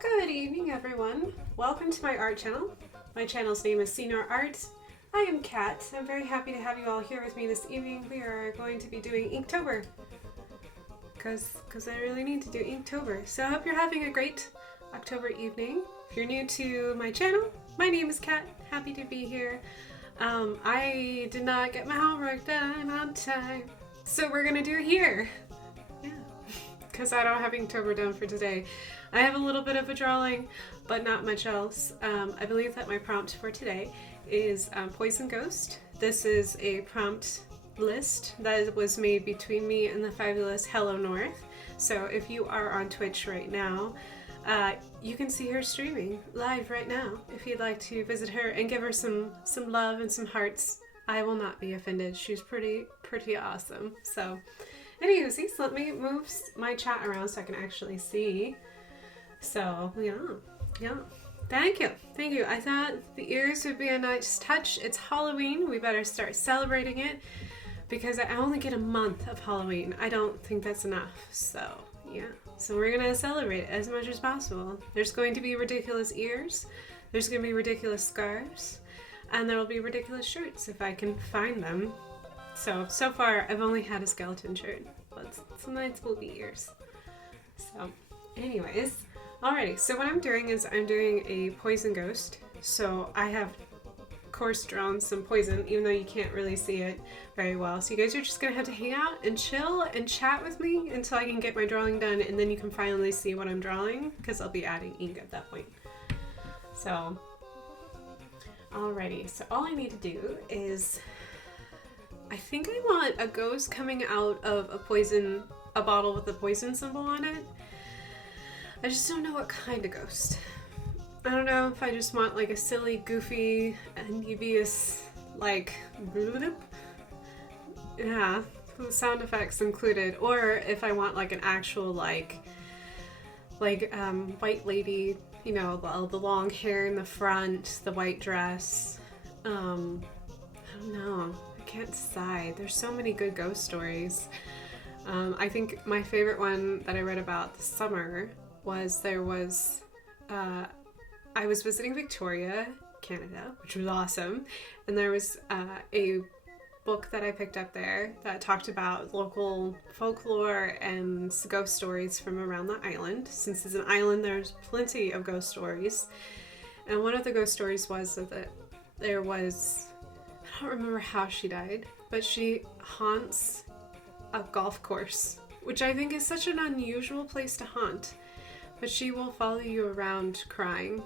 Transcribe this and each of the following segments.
Good evening, everyone. Welcome to my art channel. My channel's name is Senior Art. I am Kat. I'm very happy to have you all here with me this evening. We are going to be doing Inktober because I really need to do Inktober. So I hope you're having a great October evening. If you're new to my channel, my name is Kat. Happy to be here. I did not get my homework done on time, so we're gonna do it here. Yeah, because I don't have Inktober done for today. I have a little bit of a drawing, but not much else. I believe that my prompt for today is Poison Ghost. This is a prompt list that was made between me and the fabulous HelloNorth. So if you are on Twitch right now, you can see her streaming live right now. If you'd like to visit her and give her some love and some hearts, I will not be offended. She's pretty awesome. So anyways, let me move my chat around so I can actually see. So yeah. Thank you. I thought the ears would be a nice touch. It's Halloween. We better start celebrating it because I only get a month of Halloween. I don't think that's enough. So yeah. So we're gonna celebrate it as much as possible. There's going to be ridiculous ears. There's gonna be ridiculous scarves, and there will be ridiculous shirts if I can find them. So far I've only had a skeleton shirt, but some nights will be ears. So anyways. Alrighty, so what I'm doing is I'm doing a poison ghost. So I have, of course, drawn some poison, even though you can't really see it very well. So you guys are just gonna have to hang out and chill and chat with me until I can get my drawing done, and then you can finally see what I'm drawing, because I'll be adding ink at that point. So, alrighty, so all I need to do is, I think I want a ghost coming out of a bottle with a poison symbol on it. I just don't know what kind of ghost. I don't know if I just want like a silly, goofy, amphibious, like, bloop. Yeah, with sound effects included, or if I want like an actual like white lady, you know, the long hair in the front, the white dress. I don't know. I can't decide. There's so many good ghost stories. I think my favorite one that I read about this summer was I was visiting Victoria, Canada, which was awesome, and there was a book that I picked up there that talked about local folklore and ghost stories from around the island. Since it's an island, there's plenty of ghost stories, and one of the ghost stories was that there was, I don't remember how she died, but she haunts a golf course, which I think is such an unusual place to haunt. But she will follow you around crying.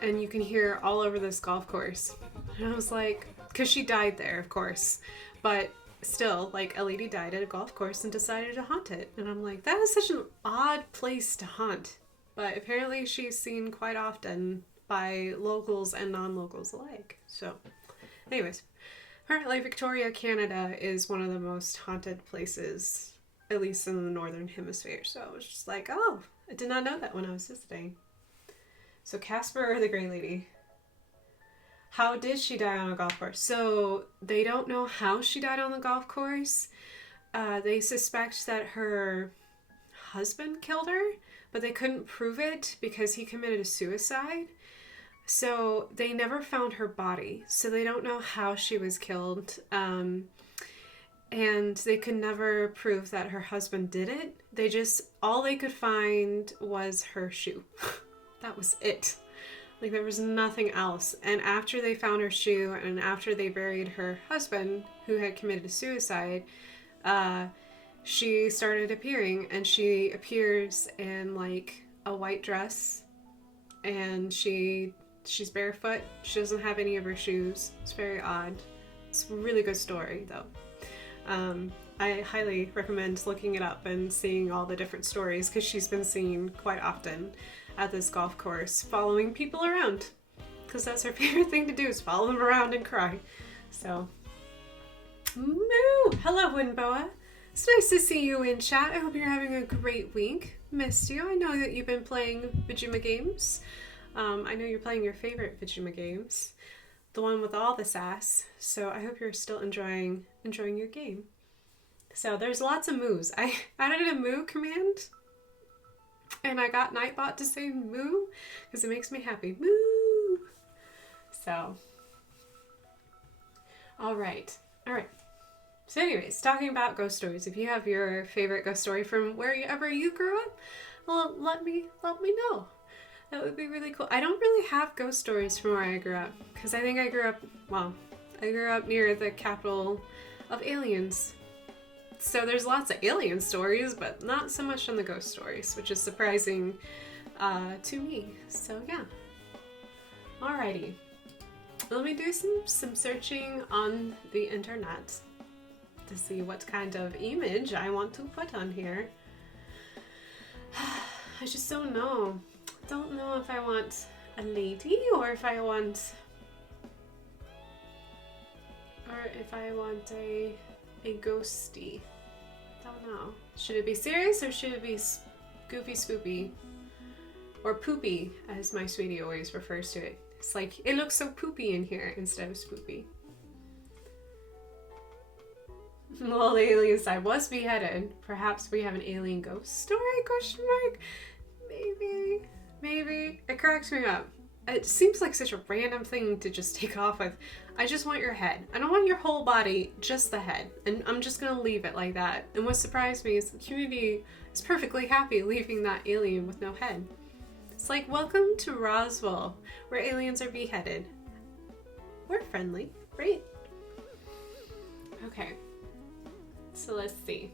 And you can hear her all over this golf course. And I was like, because she died there, of course. But still, like, a lady died at a golf course and decided to haunt it. And I'm like, that is such an odd place to haunt. But apparently she's seen quite often by locals and non-locals alike. So, anyways. Apparently Victoria, Canada is one of the most haunted places, at least in the northern hemisphere. So I was just like, oh, I did not know that when I was visiting. So Casper or the Grey Lady? How did she die on a golf course? So they don't know how she died on the golf course. They suspect that her husband killed her, but they couldn't prove it because he committed a suicide. So they never found her body. So they don't know how she was killed. And they could never prove that her husband did it. All they could find was her shoe. That was it. Like, there was nothing else. And after they found her shoe and after they buried her husband, who had committed a suicide, she started appearing, and she appears in like a white dress, and she's barefoot. She doesn't have any of her shoes. It's very odd. It's a really good story though. I highly recommend looking it up and seeing all the different stories, because she's been seen quite often at this golf course following people around, because that's her favorite thing to do, is follow them around and cry. So, moo! Hello, Windboa. It's nice to see you in chat. I hope you're having a great week. Missed you. I know that you've been playing Vijima games. I know you're playing your favorite Vijima games, the one with all the sass. So I hope you're still enjoying your game. So there's lots of moves. I added a moo command And I got Nightbot to say moo because it makes me happy. Moo! So, all right. So anyways, talking about ghost stories, if you have your favorite ghost story from wherever you grew up, well, let me know. That would be really cool. I don't really have ghost stories from where I grew up because I think I grew up near the capital of aliens. So there's lots of alien stories, but not so much on the ghost stories, which is surprising to me. So yeah. Alrighty. Let me do some searching on the internet to see what kind of image I want to put on here. I just don't know. Don't know if I want a lady or if I want a ghosty. Don't know. Should it be serious or should it be goofy spoopy? Or poopy, as my sweetie always refers to it. It's like, it looks so poopy in here instead of spoopy. Well, the alien side was beheaded. Perhaps we have an alien ghost story? Question mark? Maybe. It cracks me up. It seems like such a random thing to just take off with. I just want your head. I don't want your whole body, just the head. And I'm just gonna leave it like that. And what surprised me is the community is perfectly happy leaving that alien with no head. It's like, welcome to Roswell, where aliens are beheaded. We're friendly, right? Okay. So let's see.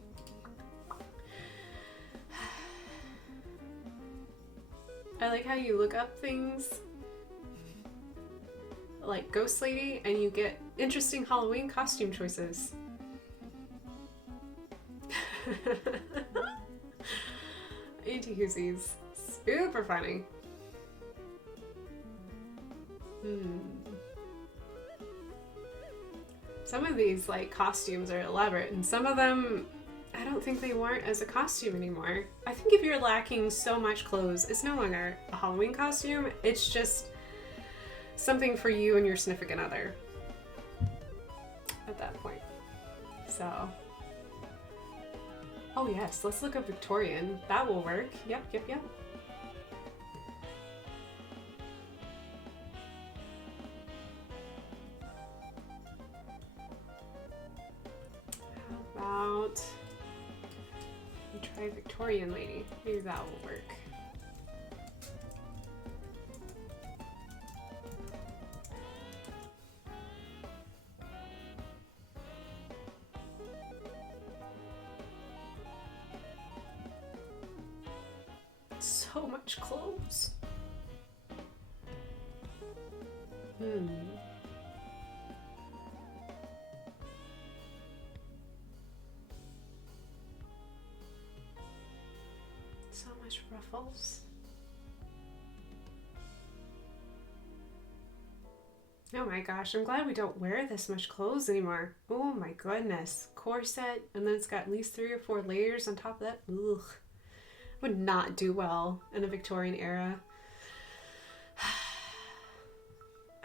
I like how you look up things like Ghost Lady and you get interesting Halloween costume choices. Anti-Hoosies. Super funny. Some of these like costumes are elaborate and some of them I don't think they warrant as a costume anymore. I think if you're lacking so much clothes, it's no longer a Halloween costume, it's just something for you and your significant other at that point. So, oh yes, let's look up Victorian. That will work. Yep. How about we try Victorian lady? Maybe that will work. So much clothes. So much ruffles. Oh my gosh, I'm glad we don't wear this much clothes anymore. Oh my goodness. Corset, and then it's got at least 3 or 4 layers on top of that. Ugh. Would not do well in a Victorian era.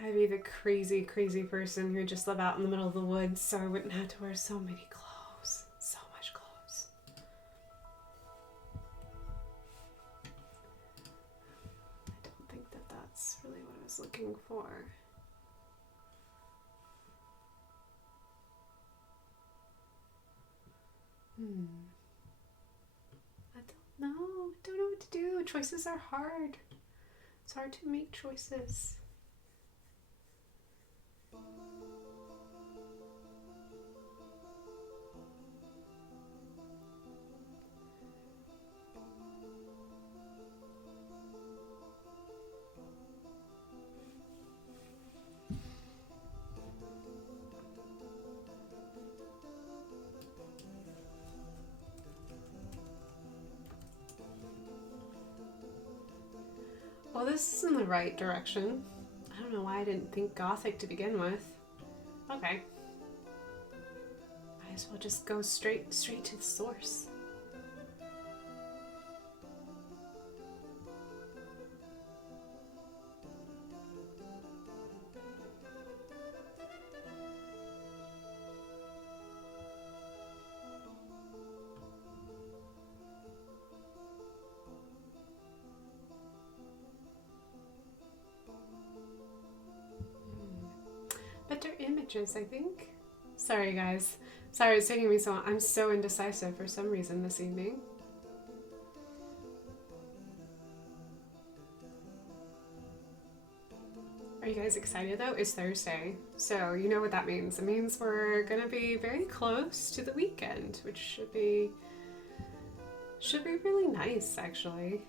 I'd be the crazy person who just live out in the middle of the woods, so I wouldn't have to wear so many clothes. So much clothes. I don't think that that's really what I was looking for. I don't know what to do. Choices are hard. It's hard to make choices. Well, this is in the right direction. I don't know why I didn't think Gothic to begin with. Okay. Might as well just go straight to the source. better images, I think. Sorry guys. Sorry it's taking me so long. I'm so indecisive for some reason this evening. Are you guys excited though? It's Thursday, so you know what that means. It means we're gonna be very close to the weekend, which should be really nice actually.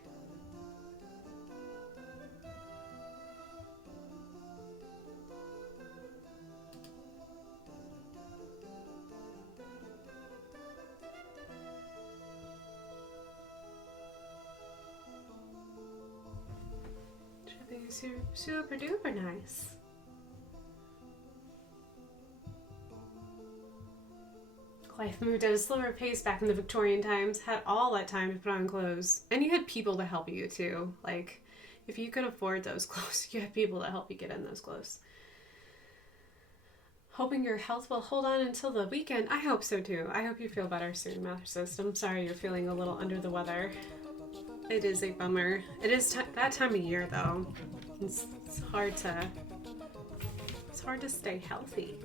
Super duper nice. Life moved at a slower pace back in the Victorian times, had all that time to put on clothes. And you had people to help you too. Like, if you could afford those clothes, you had people to help you get in those clothes. Hoping your health will hold on until the weekend. I hope so too. I hope you feel better soon, Mathicist. I'm sorry you're feeling a little under the weather. It is a bummer. It is that time of year though. It's hard to stay healthy.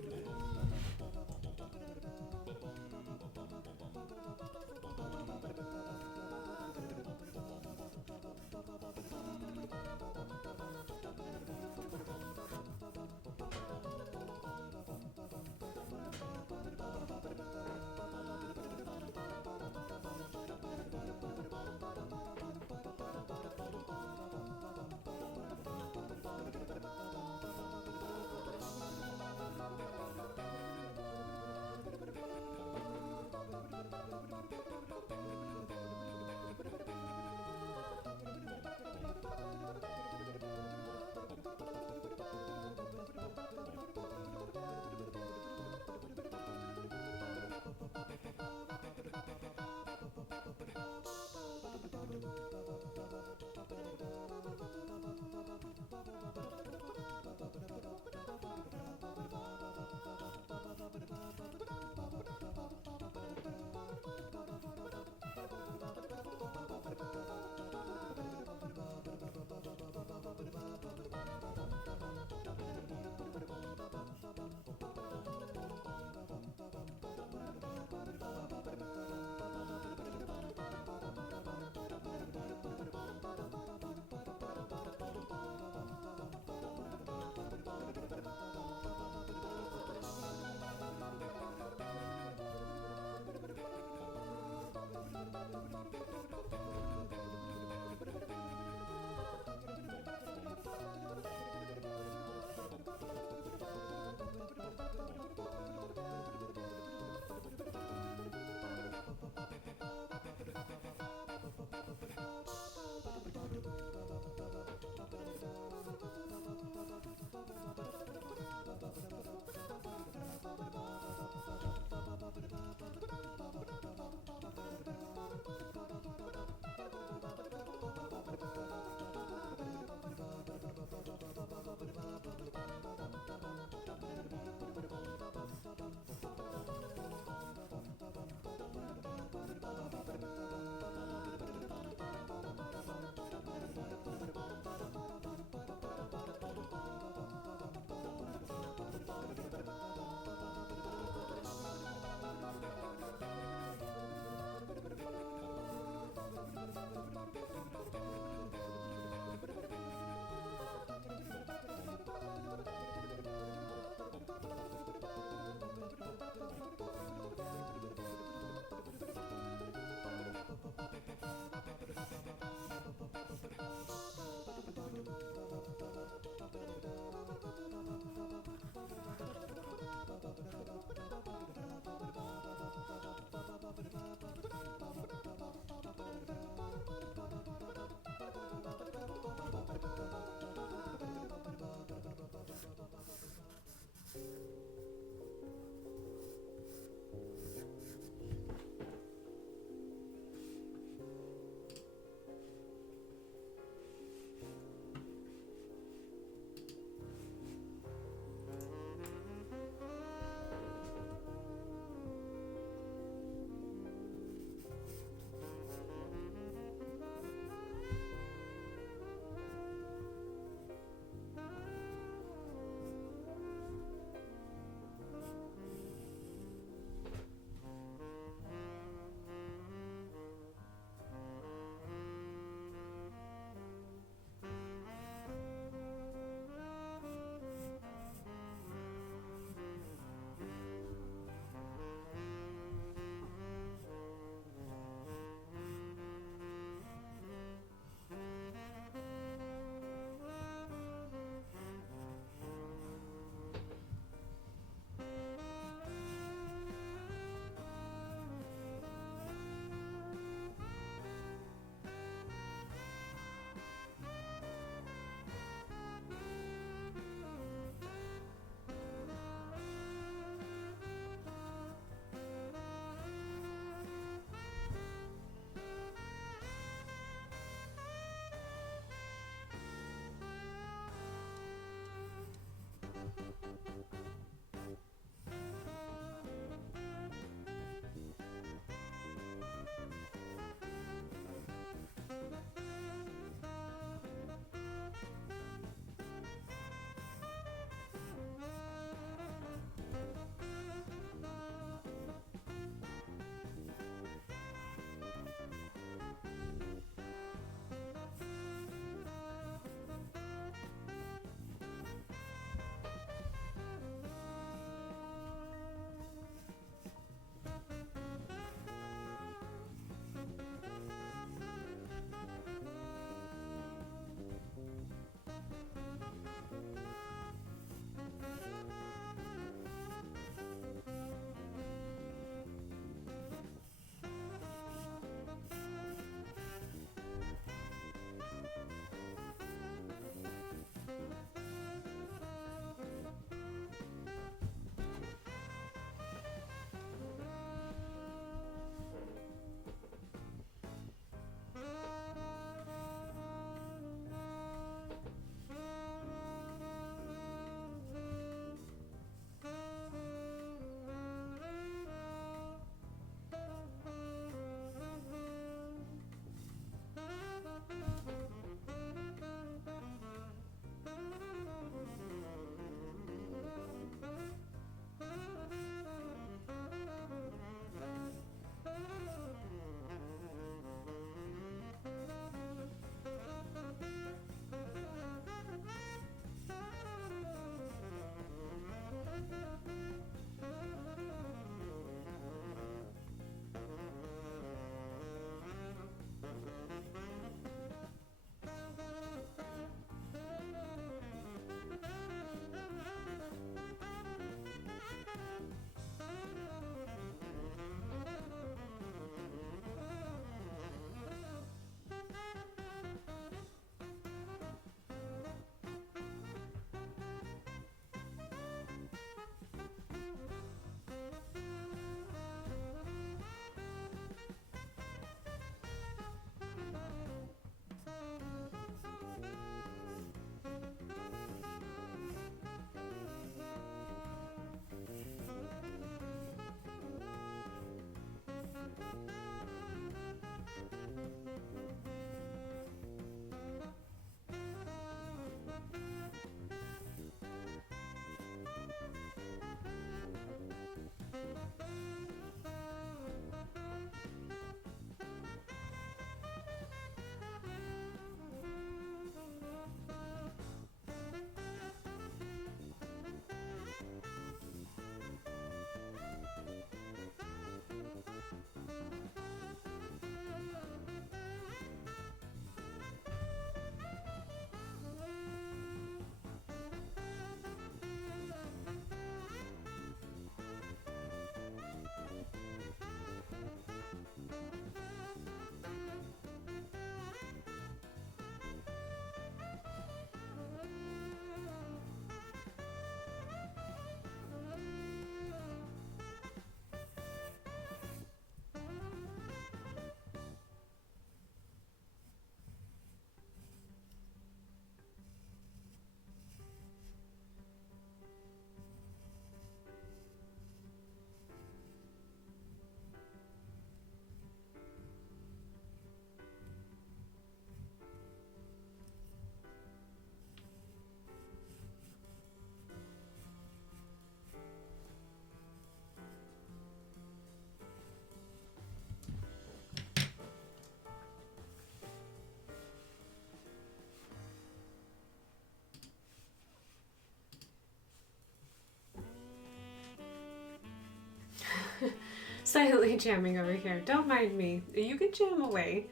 silently jamming over here. Don't mind me. You can jam away.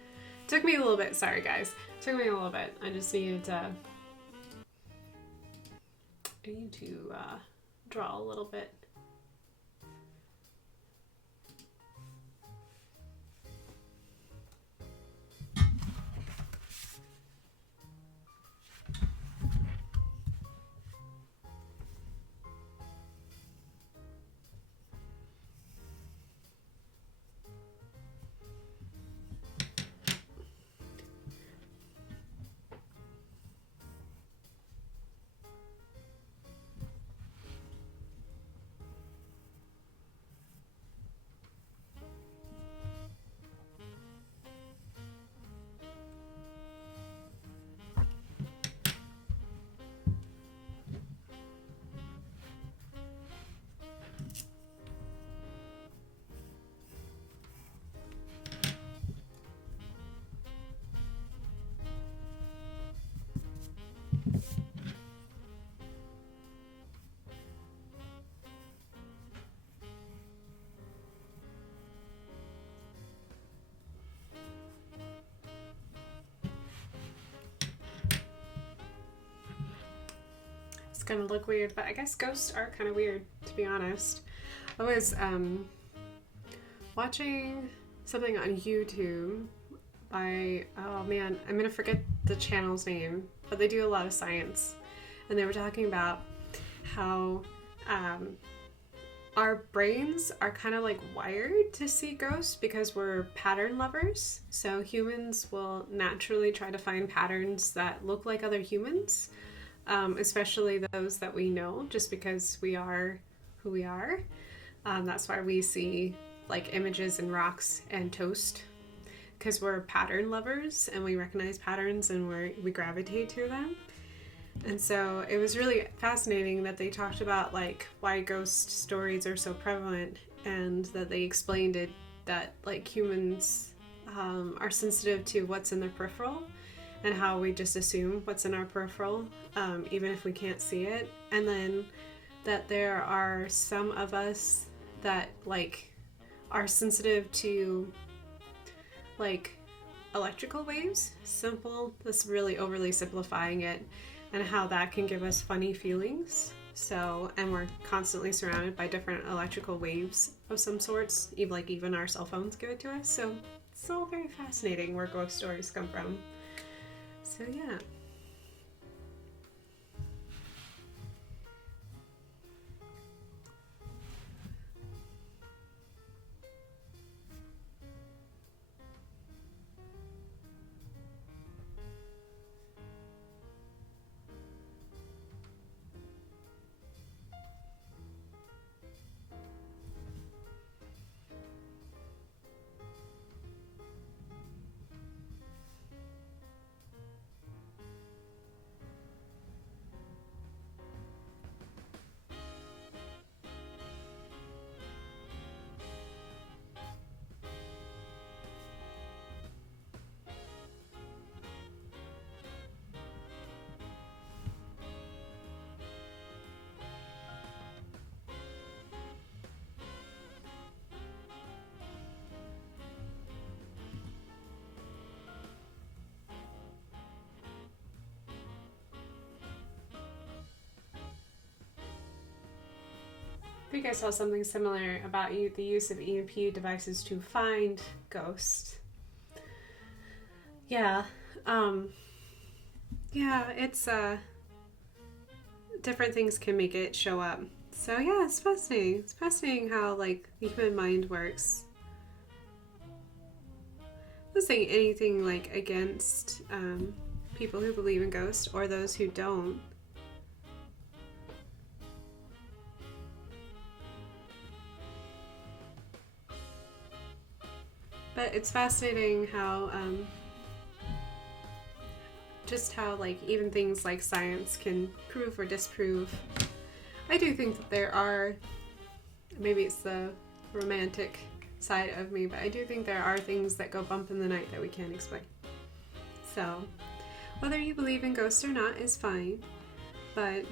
Took me a little bit. Sorry, guys. Took me a little bit. I just needed to... draw a little bit. It's gonna look weird, but I guess ghosts are kind of weird, to be honest. I was watching something on YouTube by, oh man, I'm gonna forget the channel's name, but they do a lot of science, and they were talking about how our brains are kind of like wired to see ghosts because we're pattern lovers. So humans will naturally try to find patterns that look like other humans. Especially those that we know, just because we are who we are. That's why we see like images in rocks and toast, because we're pattern lovers and we recognize patterns and we gravitate to them. And so it was really fascinating that they talked about like why ghost stories are so prevalent, and that they explained it that like humans are sensitive to what's in their peripheral, and how we just assume what's in our peripheral, even if we can't see it. And then that there are some of us that like are sensitive to like electrical waves. That's really overly simplifying it, and how that can give us funny feelings. So, and we're constantly surrounded by different electrical waves of some sorts, even our cell phones give it to us. So it's all very fascinating where ghost stories come from. So yeah. I think I saw something similar about the use of EMP devices to find ghosts. Yeah. Yeah, it's different things can make it show up. So yeah, it's fascinating. It's fascinating how like the human mind works. I'm not saying anything like against people who believe in ghosts or those who don't. But it's fascinating how, just how like even things like science can prove or disprove. I do think that there are, maybe it's the romantic side of me, but I do think there are things that go bump in the night that we can't explain. So, whether you believe in ghosts or not is fine, but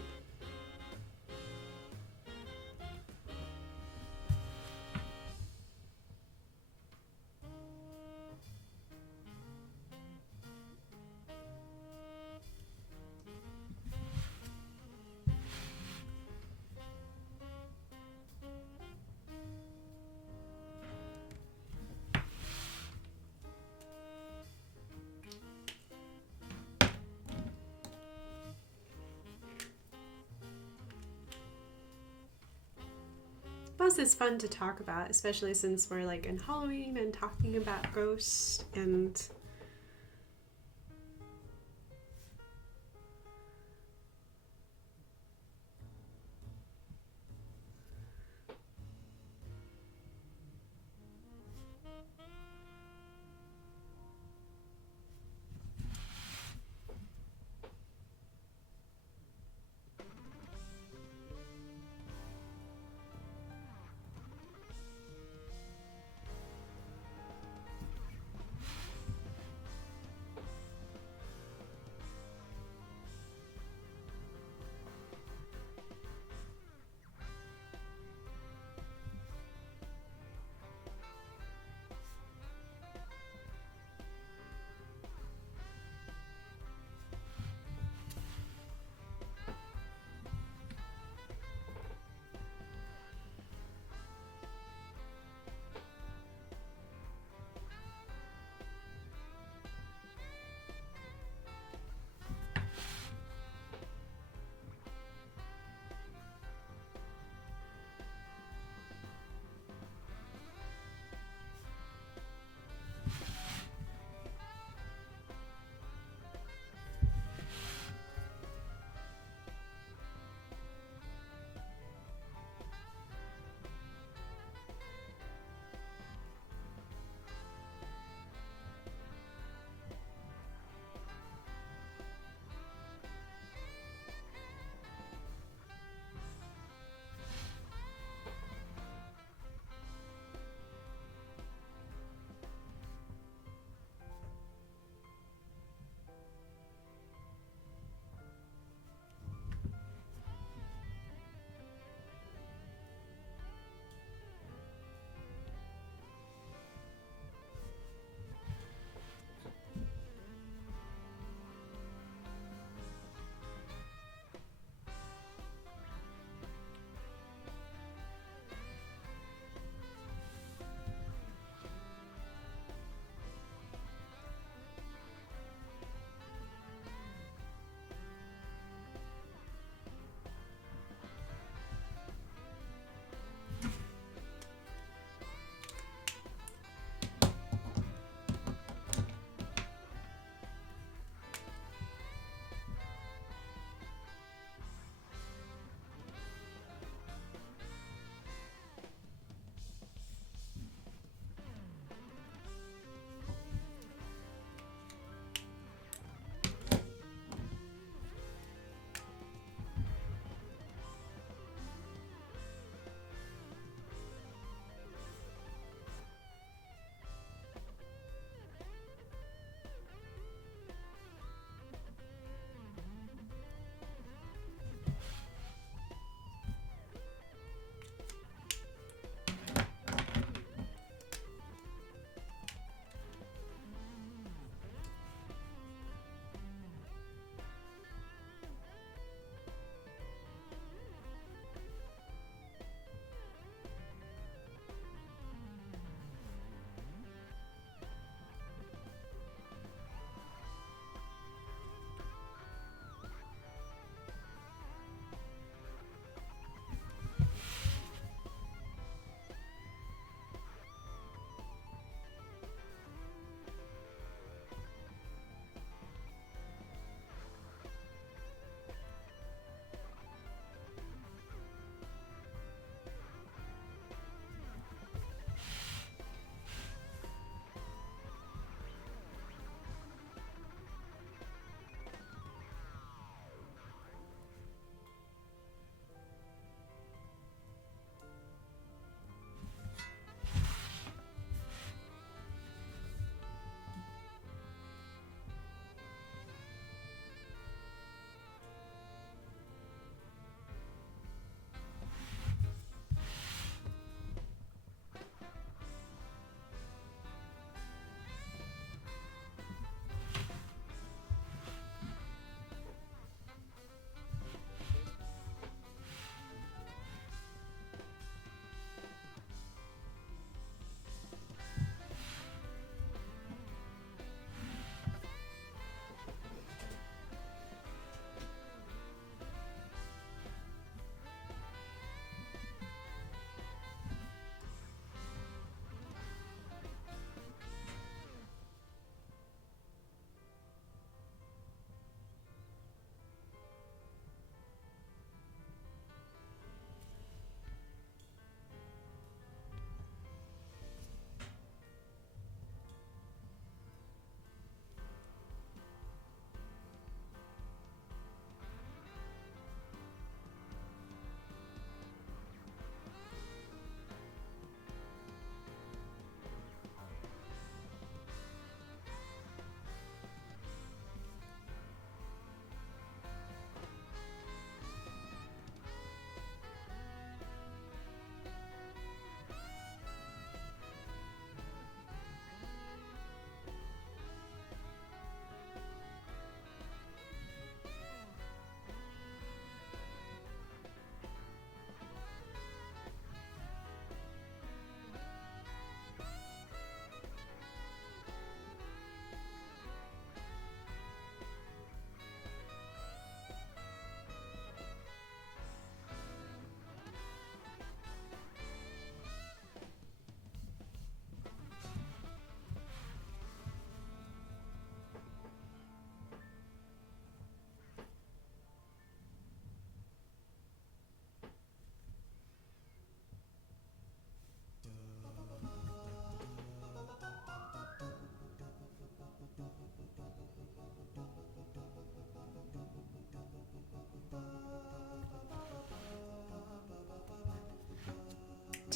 else is fun to talk about, especially since we're like in Halloween and talking about ghosts and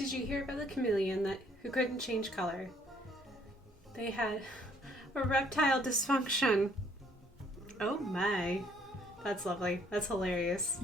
Did you hear about the chameleon who couldn't change color? They had erectile dysfunction. Oh my. That's lovely. That's hilarious.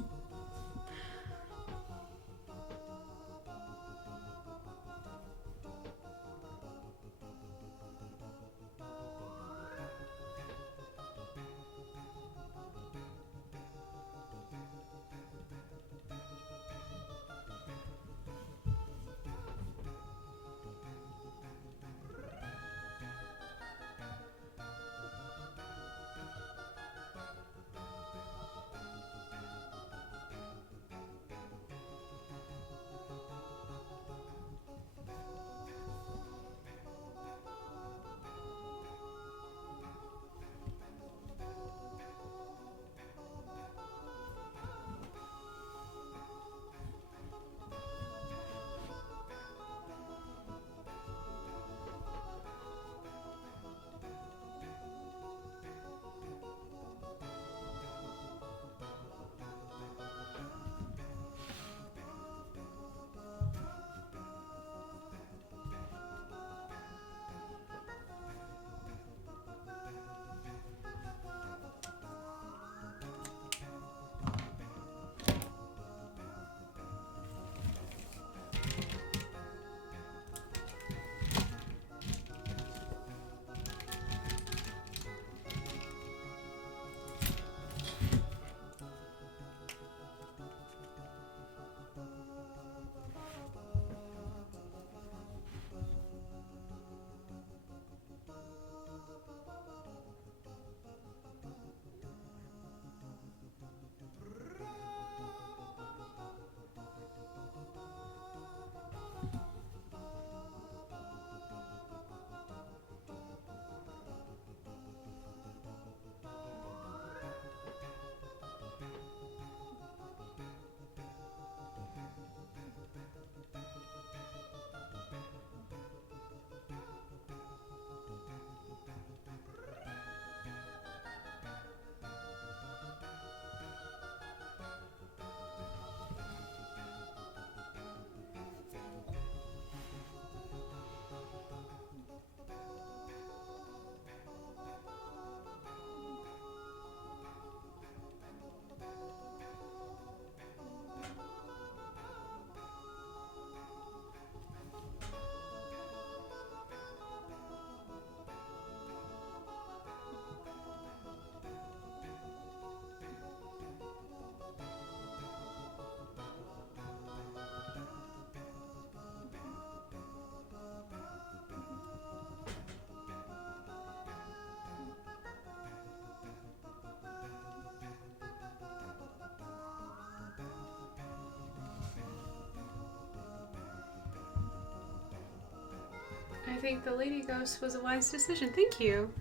I think the lady ghost was a wise decision. Thank you.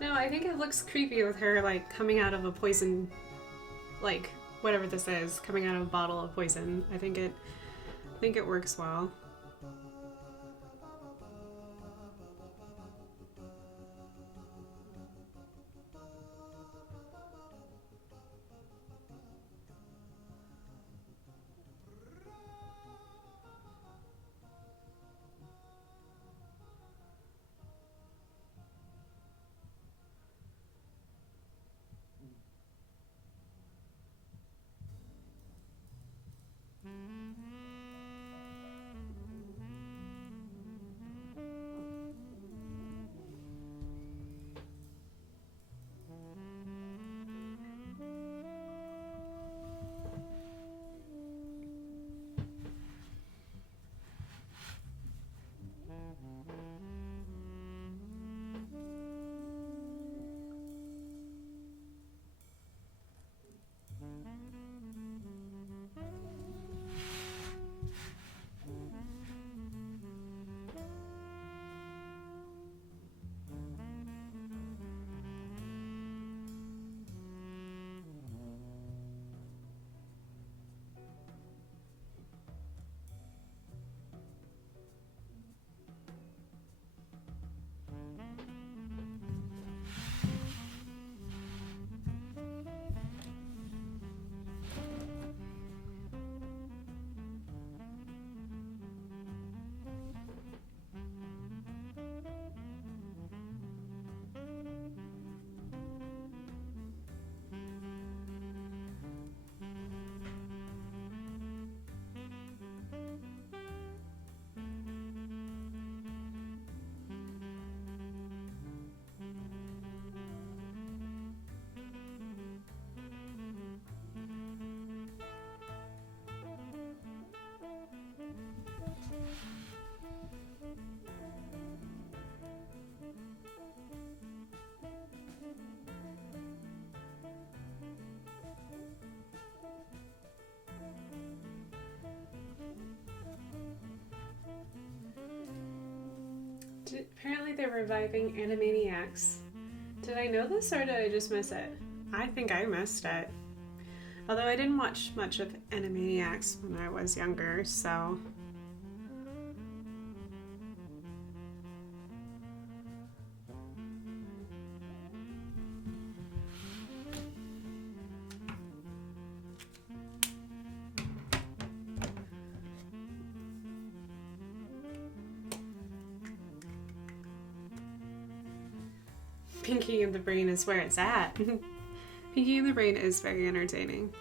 No, I think it looks creepy with her like coming out of a poison, like whatever this is, coming out of a bottle of poison. I think it works well. Apparently they're reviving Animaniacs. Did I know this or did I just miss it? I think I missed it. Although I didn't watch much of Animaniacs when I was younger, so... Pinky and the Brain is where it's at. Pinky and the Brain is very entertaining.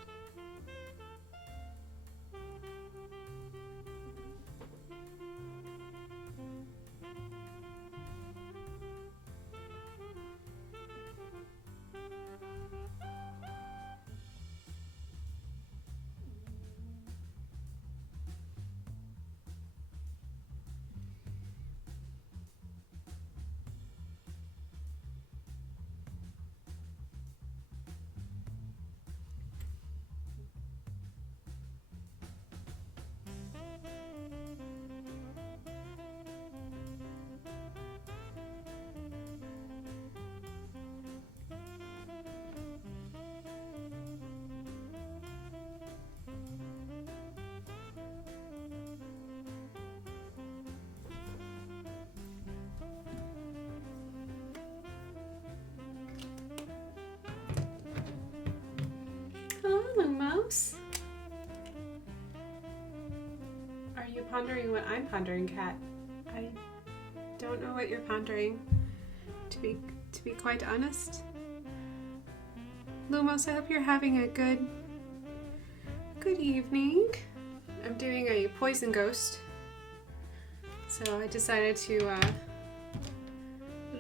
Hello, Mouse. Are you pondering what I'm pondering, Kat? I don't know what you're pondering, to be quite honest. Lumos, I hope you're having a good evening. I'm doing a poison ghost, so I decided to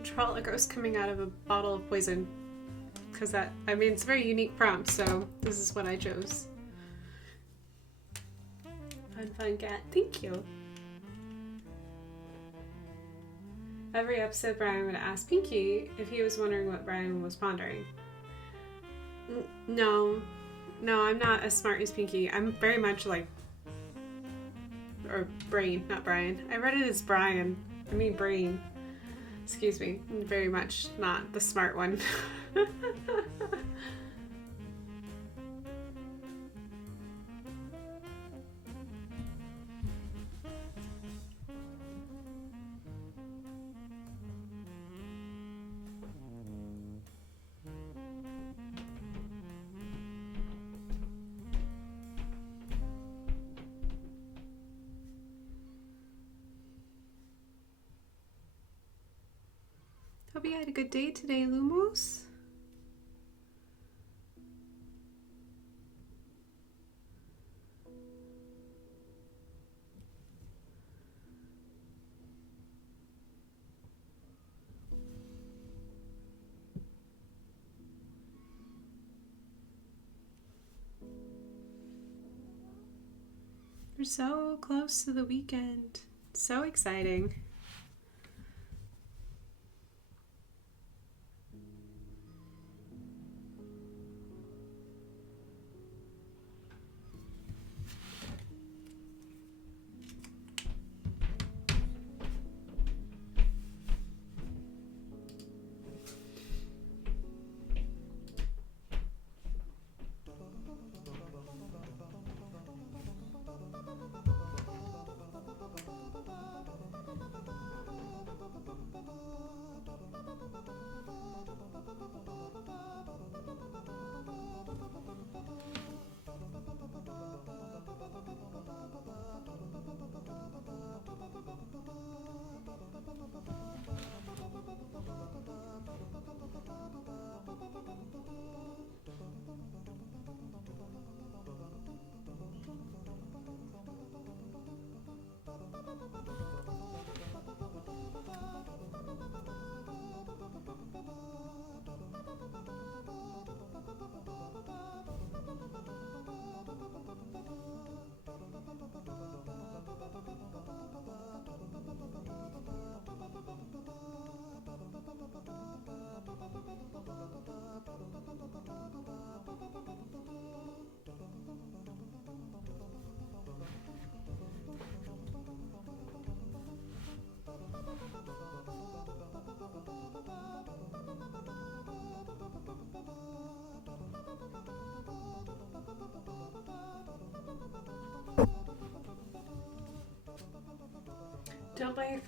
draw a ghost coming out of a bottle of poison. Because it's a very unique prompt, so this is what I chose. Fun, Cat. Thank you. Every episode, Brian would ask Pinky if he was wondering what Brian was pondering. No, I'm not as smart as Pinky. I'm very much like... Or Brain, not Brian. I read it as Brian. I mean Brain. Excuse me. I'm very much not the smart one. Hope you had a good day today, Lumos. We're so close to the weekend. So exciting.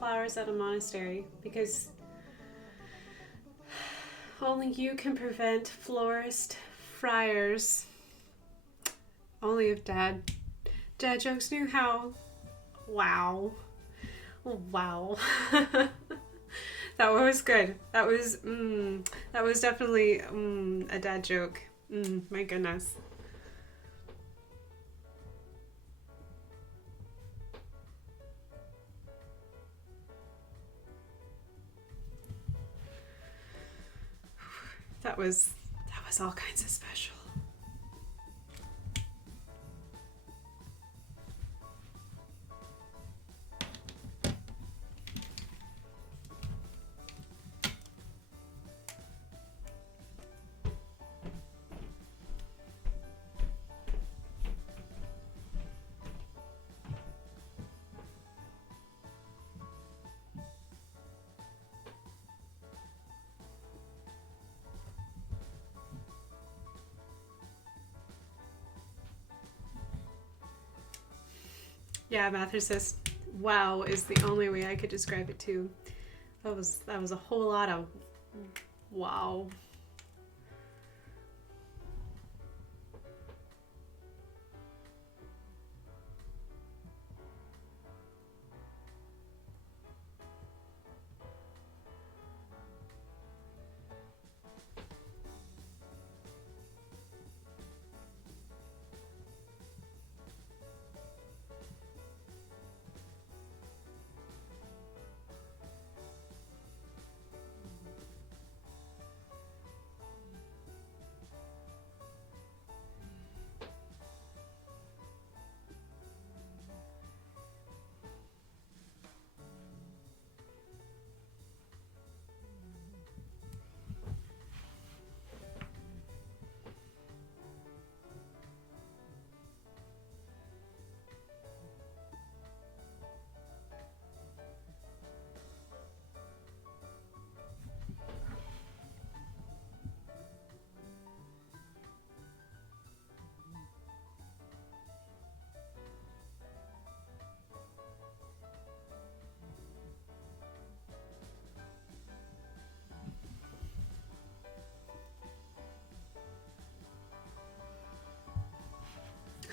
flowers at a monastery because only you can prevent florist friars. Only if dad jokes knew how. Wow. Wow. That was good. That was definitely a dad joke. My goodness. That was all kinds of special. Yeah, Matthew says, wow is the only way I could describe it too. That was a whole lot of wow.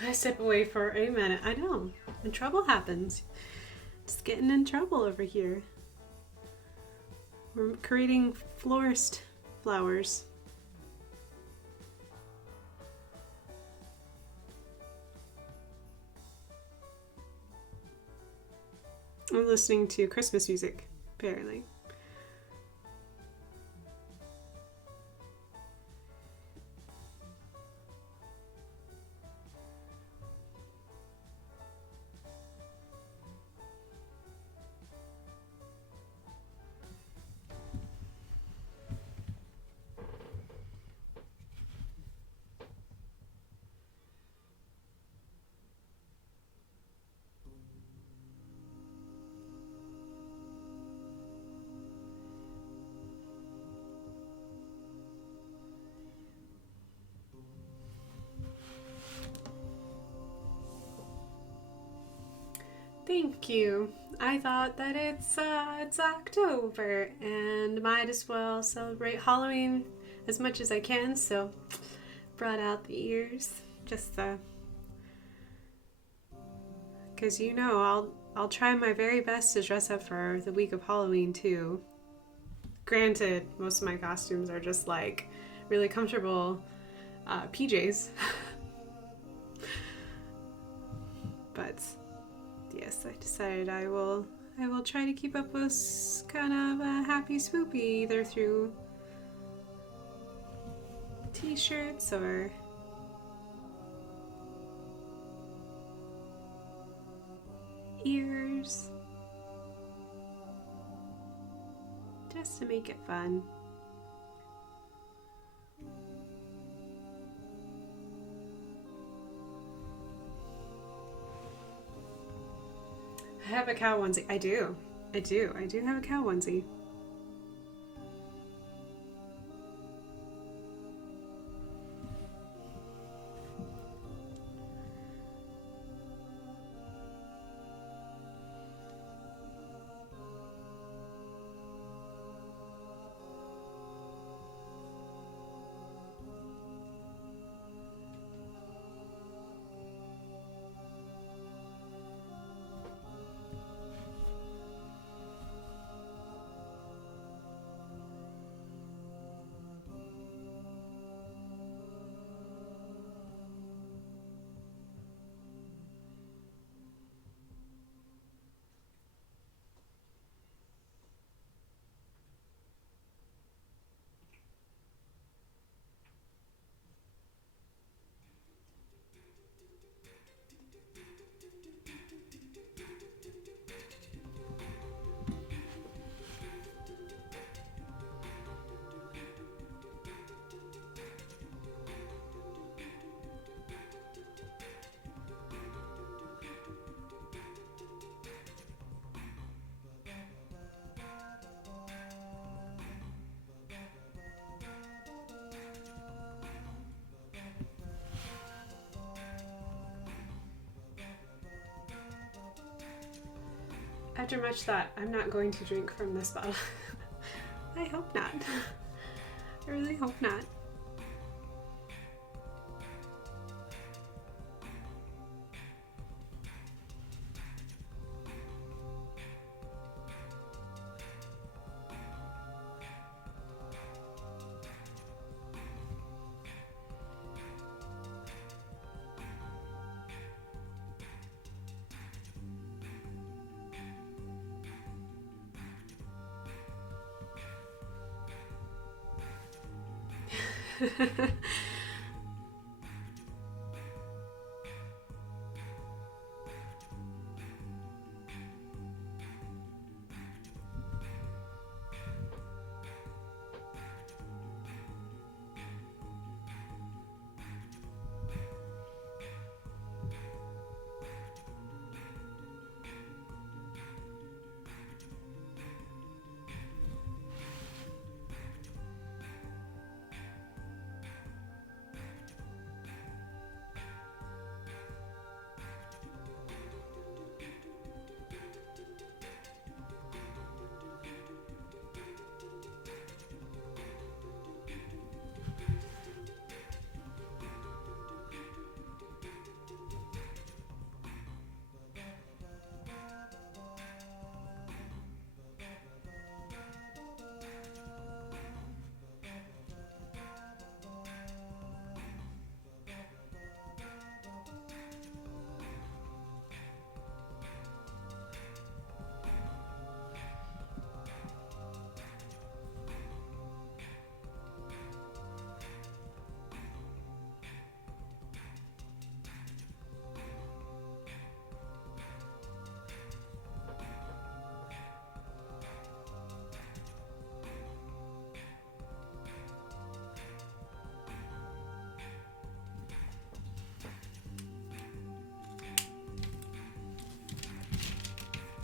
I step away for a minute. I know. When trouble happens. Just getting in trouble over here. We're creating florist flowers. I'm listening to Christmas music, apparently. Thank you. I thought that it's October and might as well celebrate Halloween as much as I can, so brought out the ears just because I'll try my very best to dress up for the week of Halloween too. Granted, most of my costumes are just like really comfortable PJs. But yes, I decided I will try to keep up with kind of a happy swoopy either through t-shirts or ears, just to make it fun. I have a cow onesie. I do have a cow onesie. after much thought, I'm not going to drink from this bottle. I hope not. I really hope not.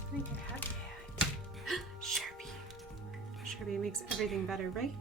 I think I have it. Sharpie. Sharpie makes everything better, right?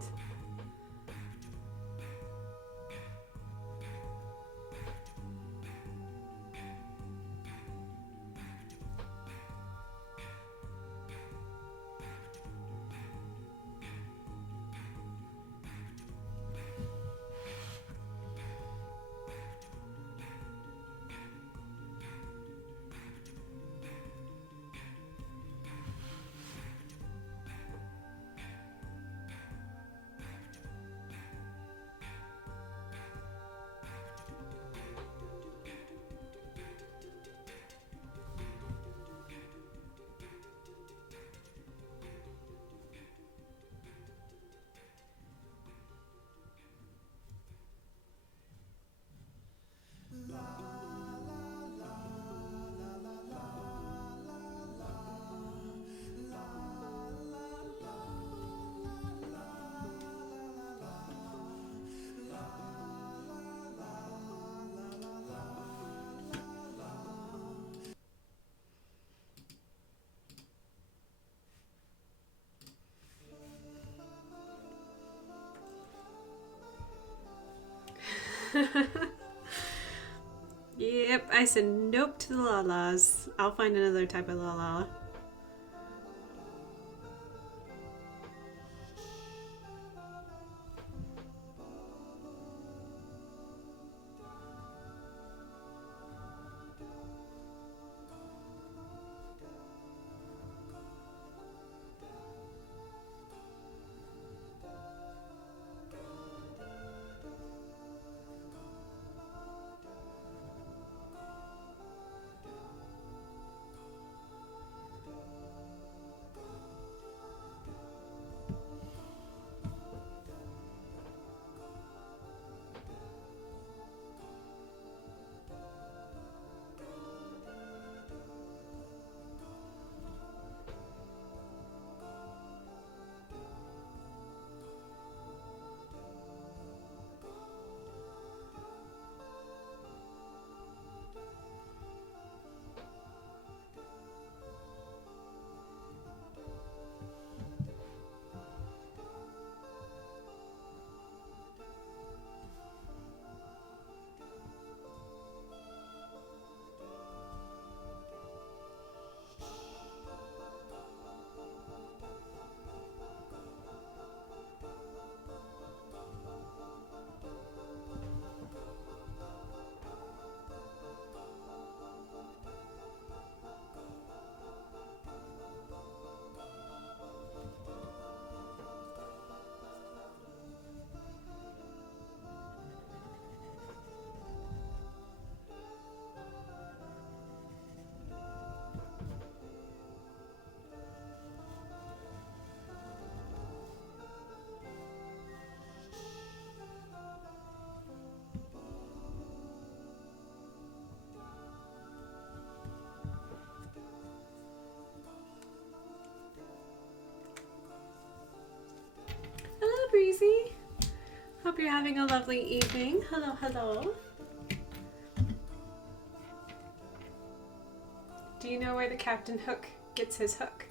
Yep, I said nope to the la-las. I'll find another type of la-la. hope you're having a lovely evening. Hello, hello. Do you know where the Captain Hook gets his hook?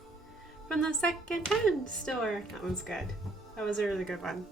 From the second-hand store. That one's good. That was a really good one.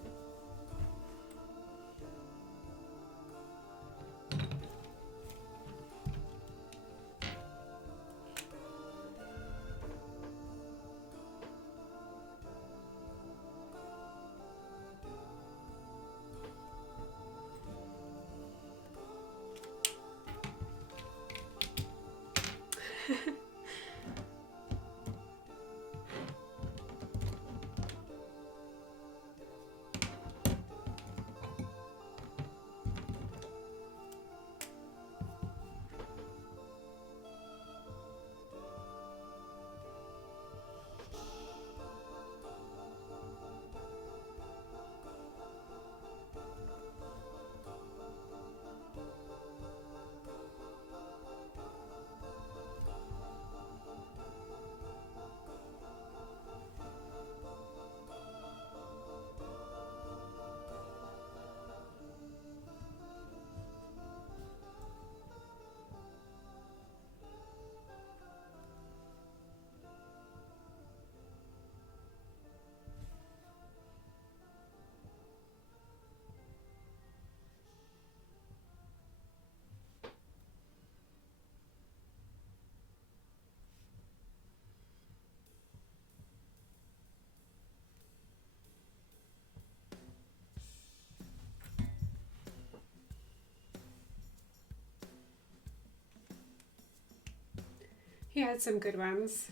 He had some good ones.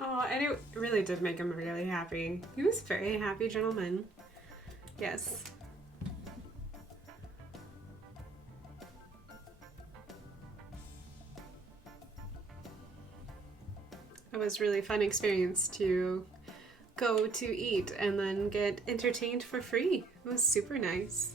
Oh, and it really did make him really happy. He was a very happy gentleman. Yes. It was a really fun experience to go to eat and then get entertained for free. It was super nice.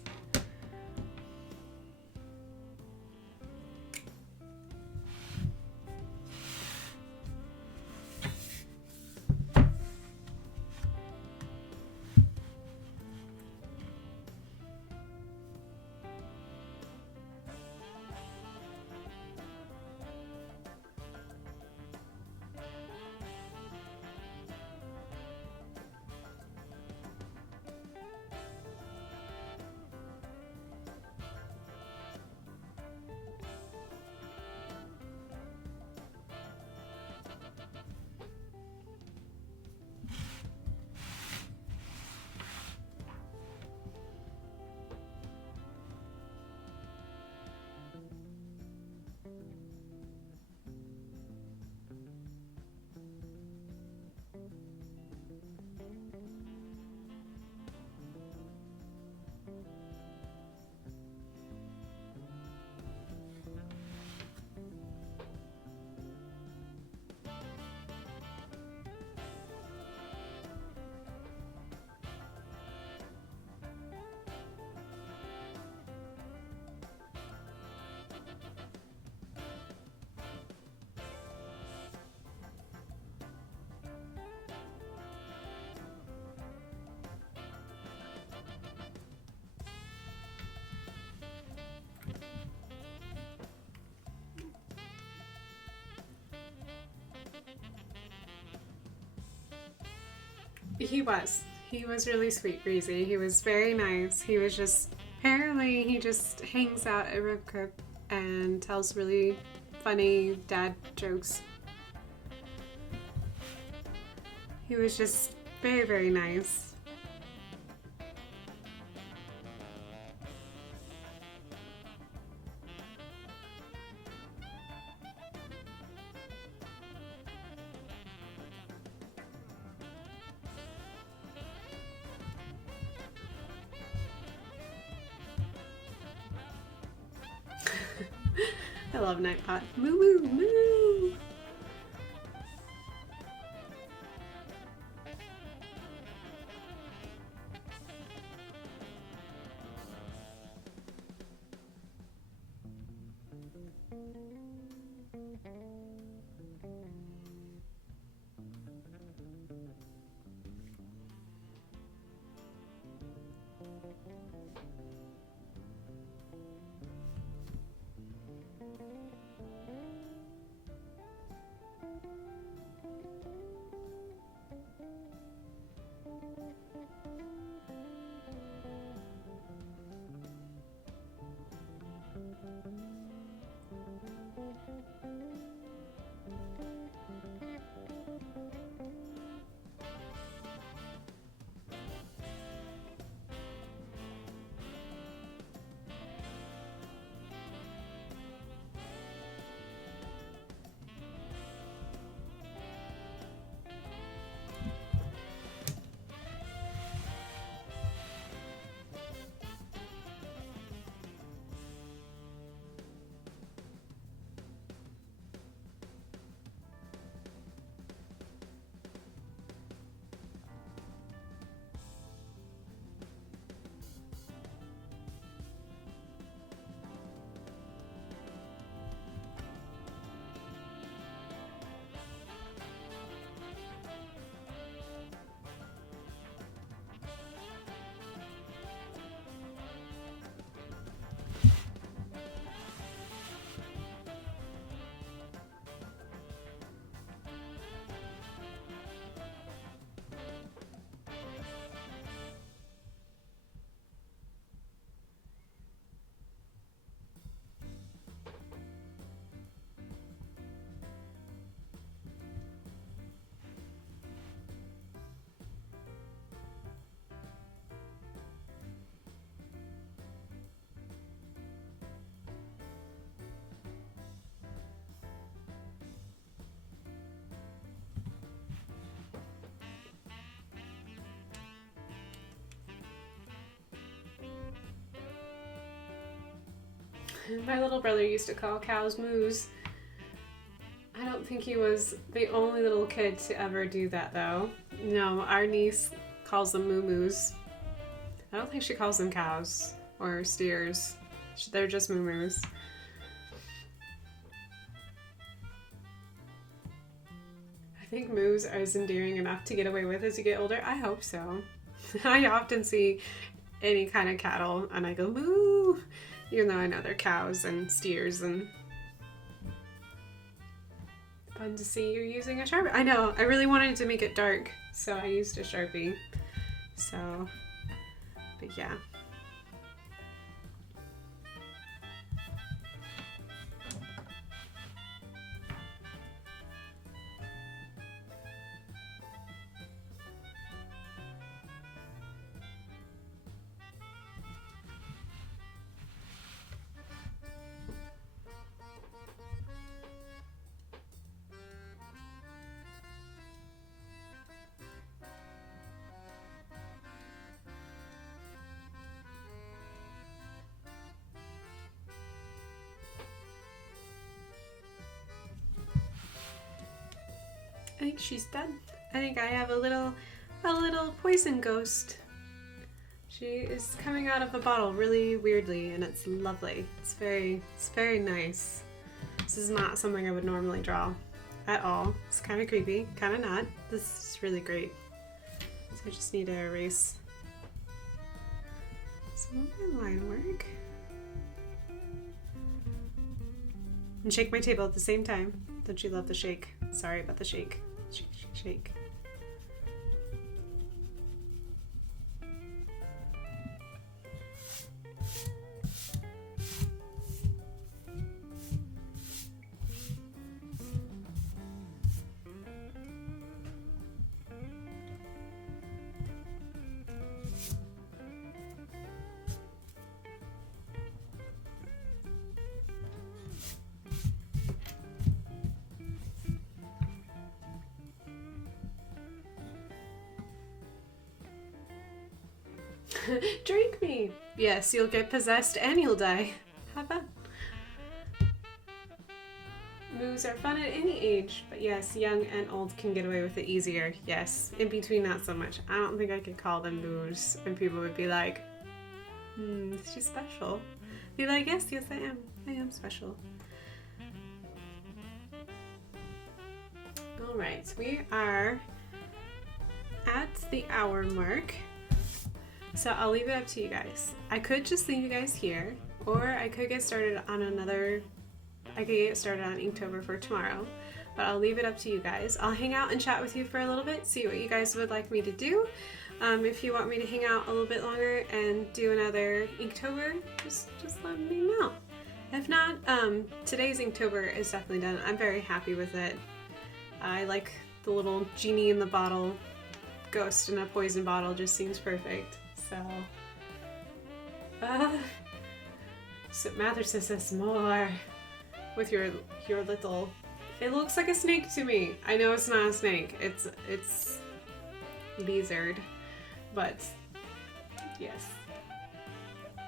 He was. He was really sweet, Breezy. He was very nice. He was just, apparently he just hangs out at Rib Crib and tells really funny dad jokes. He was just very, very nice. I love Nightbot. Moo moo moo! My little brother used to call cows moos. I don't think he was the only little kid to ever do that though. No, our niece calls them moo-moos. I don't think she calls them cows or steers. They're just moo-moos. I think moos are as endearing enough to get away with as you get older. I hope so. I often see any kind of cattle and I go moo, even though I know they're cows and steers. And fun to see you're using a Sharpie. I know, I really wanted to make it dark, so I used a Sharpie. So, but yeah. I think she's done. I think I have a little poison ghost. She is coming out of a bottle really weirdly, and it's lovely. It's very nice. This is not something I would normally draw at all. It's kind of creepy, kind of not. This is really great. So I just need to erase some of my line work. And shake my table at the same time. Don't you love the shake? Sorry about the shake. Shake, shake, shake. Drink me! Yes, you'll get possessed and you'll die. Have fun. Moves are fun at any age, but yes, young and old can get away with it easier. Yes, in between not so much. I don't think I could call them moves and people would be like, she's special. Be like, yes, I am. I am special. Alright, we are at the hour mark. So I'll leave it up to you guys. I could just leave you guys here, or I could get started on Inktober for tomorrow, but I'll leave it up to you guys. I'll hang out and chat with you for a little bit, see what you guys would like me to do. If you want me to hang out a little bit longer and do another Inktober, just let me know. If not, today's Inktober is definitely done. I'm very happy with it. I like the little genie in the bottle, ghost in a poison bottle, just seems perfect. So, Mather says more with your little. It looks like a snake to me. I know it's not a snake. It's lizard, but yes. I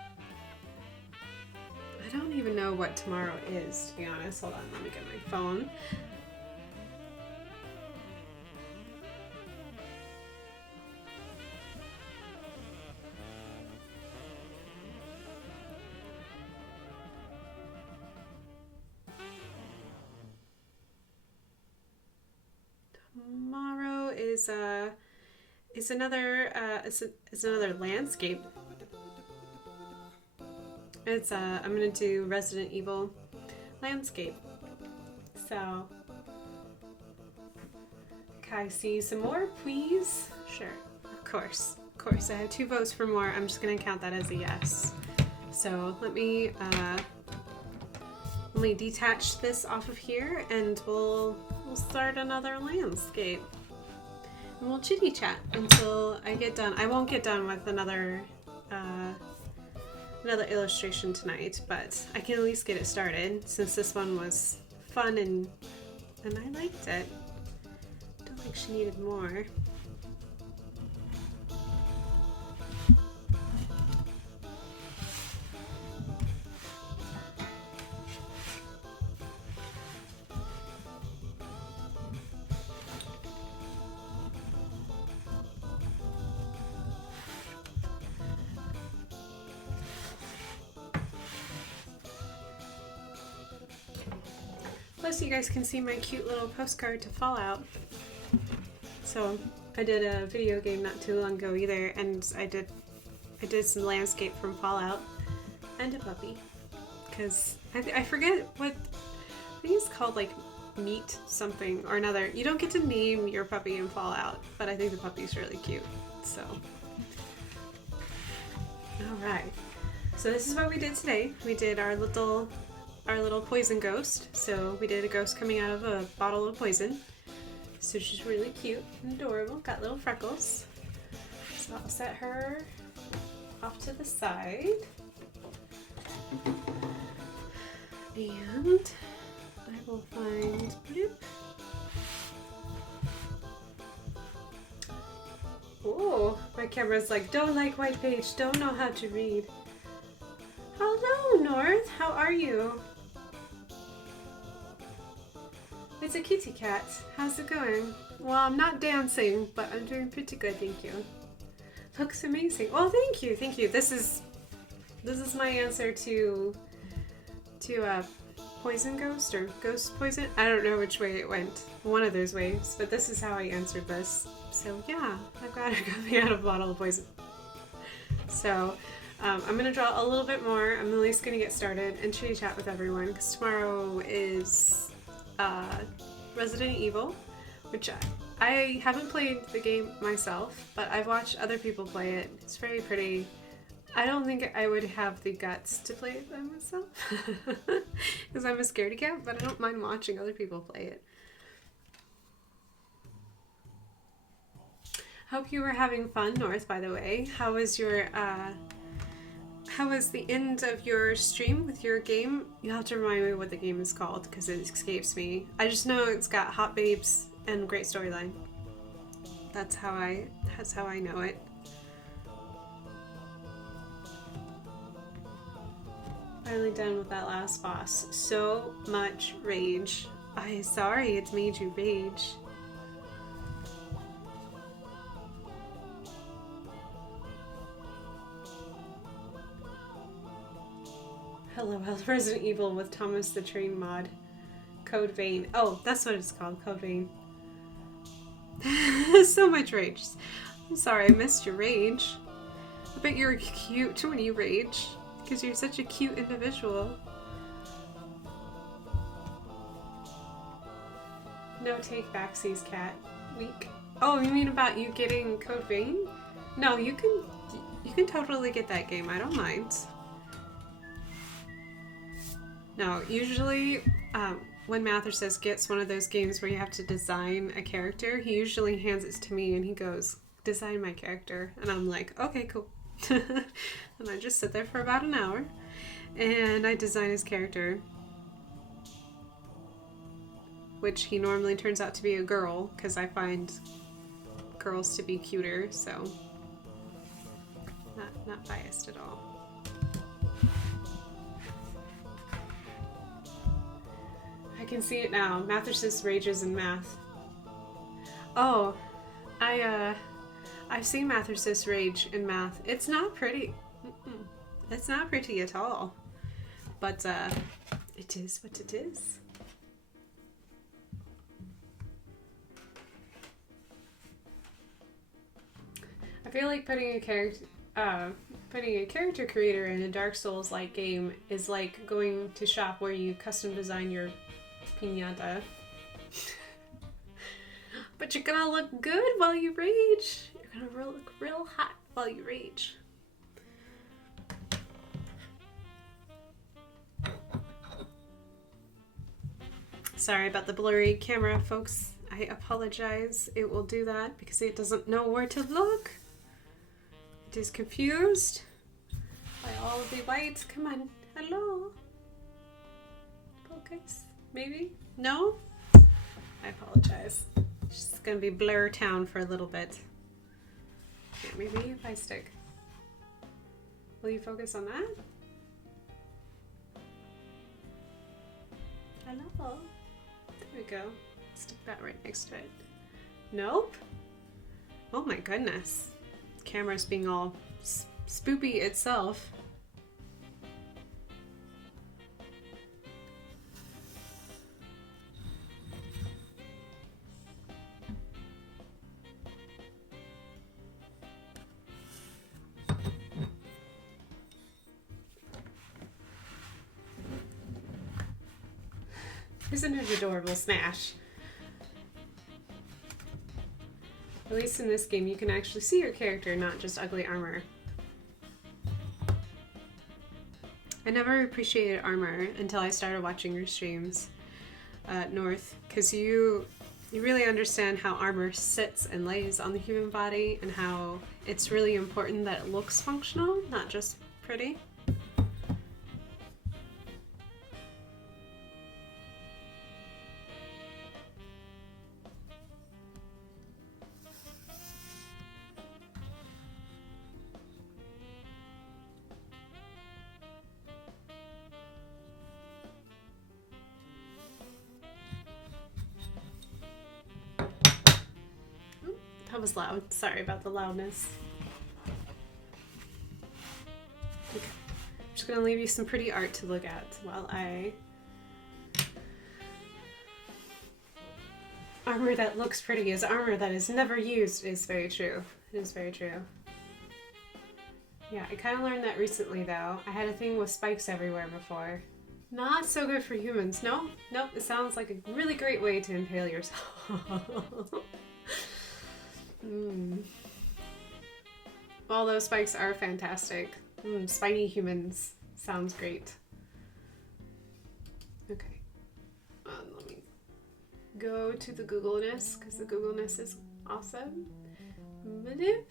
don't even know what tomorrow is, to be honest. Hold on, let me get my phone. Tomorrow is another landscape. It's I'm gonna do Resident Evil landscape. So can I see some more, please? Sure, of course. I have 2 votes for more. I'm just gonna count that as a yes. So let me detach this off of here, and we'll start another landscape. And we'll chitty chat until I get done. I won't get done with another illustration tonight, but I can at least get it started since this one was fun and I liked it. Don't think she needed more. Plus you guys can see my cute little postcard to Fallout. So I did a video game not too long ago either, and I did some landscape from Fallout and a puppy. Because I forget what, I think it's called like meat something or another. You don't get to name your puppy in Fallout, but I think the puppy's really cute. So, alright. So this is what we did today. We did our little poison ghost. So we did a ghost coming out of a bottle of poison. So she's really cute and adorable. Got little freckles. So I'll set her off to the side. And I will find bloop. Oh, my camera's like, don't like white page, don't know how to read. Hello, North, how are you? It's a kitty cat. How's it going? Well, I'm not dancing, but I'm doing pretty good, thank you. Looks amazing. Oh, thank you, thank you. This is my answer to poison ghost or ghost poison. I don't know which way it went. One of those ways, but this is how I answered this. So yeah, I've got her coming out of a bottle of poison. So I'm gonna draw a little bit more. I'm at least gonna get started and chitty chat with everyone because tomorrow is Resident Evil, which I haven't played the game myself, but I've watched other people play it. It's very pretty. I don't think I would have the guts to play it by myself because I'm a scaredy cat, but I don't mind watching other people play it. Hope you were having fun, North, by the way. How was the end of your stream with your game? You'll have to remind me what the game is called because it escapes me. I just know it's got hot babes and great storyline. That's how I know it. Finally done with that last boss. So much rage. Sorry it's made you rage. Hello, Resident Evil with Thomas the Train mod. Code Vein. Oh, that's what it's called, Code Vein. So much rage. I'm sorry I missed your rage. I bet you're cute when you rage. Because you're such a cute individual. No take backsies, cat. Weak. Oh, you mean about you getting Code Vein? No, you can totally get that game. I don't mind. No, usually when Mathersus gets one of those games where you have to design a character, he usually hands it to me and he goes, design my character. And I'm like, okay, cool. And I just sit there for about an hour and I design his character, which he normally turns out to be a girl because I find girls to be cuter, so not biased at all. I can see it now. Mathersus rages in math. Oh, I've seen Mathersus rage in math. It's not pretty. It's not pretty at all. But it is what it is. I feel like putting a character creator in a Dark Souls-like game is like going to shop where you custom design your piñata. But you're gonna look good while you rage. You're gonna look real hot while you rage. Sorry about the blurry camera, folks. I apologize. It will do that because it doesn't know where to look. It is confused by all of the whites. Come on. Hello. Focus. Maybe? No? I apologize. It's just gonna be Blur Town for a little bit. Yeah, maybe if I stick. Will you focus on that? Hello. There we go. Stick that right next to it. Nope. Oh my goodness. Camera's being all spoopy itself. Isn't it adorable, Smash? At least in this game, you can actually see your character, not just ugly armor. I never appreciated armor until I started watching your streams, North, because you really understand how armor sits and lays on the human body and how it's really important that it looks functional, not just pretty. That was loud. Sorry about the loudness. Okay. I'm just gonna leave you some pretty art to look at while I... Armor that looks pretty is armor that is never used is very true. It is very true. Yeah, I kind of learned that recently though. I had a thing with spikes everywhere before. Not so good for humans. No, nope, it sounds like a really great way to impale yourself. All those spikes are fantastic. Spiny humans. Sounds great. Okay. Let me go to the Googleness, because the Googleness is awesome. Bloop.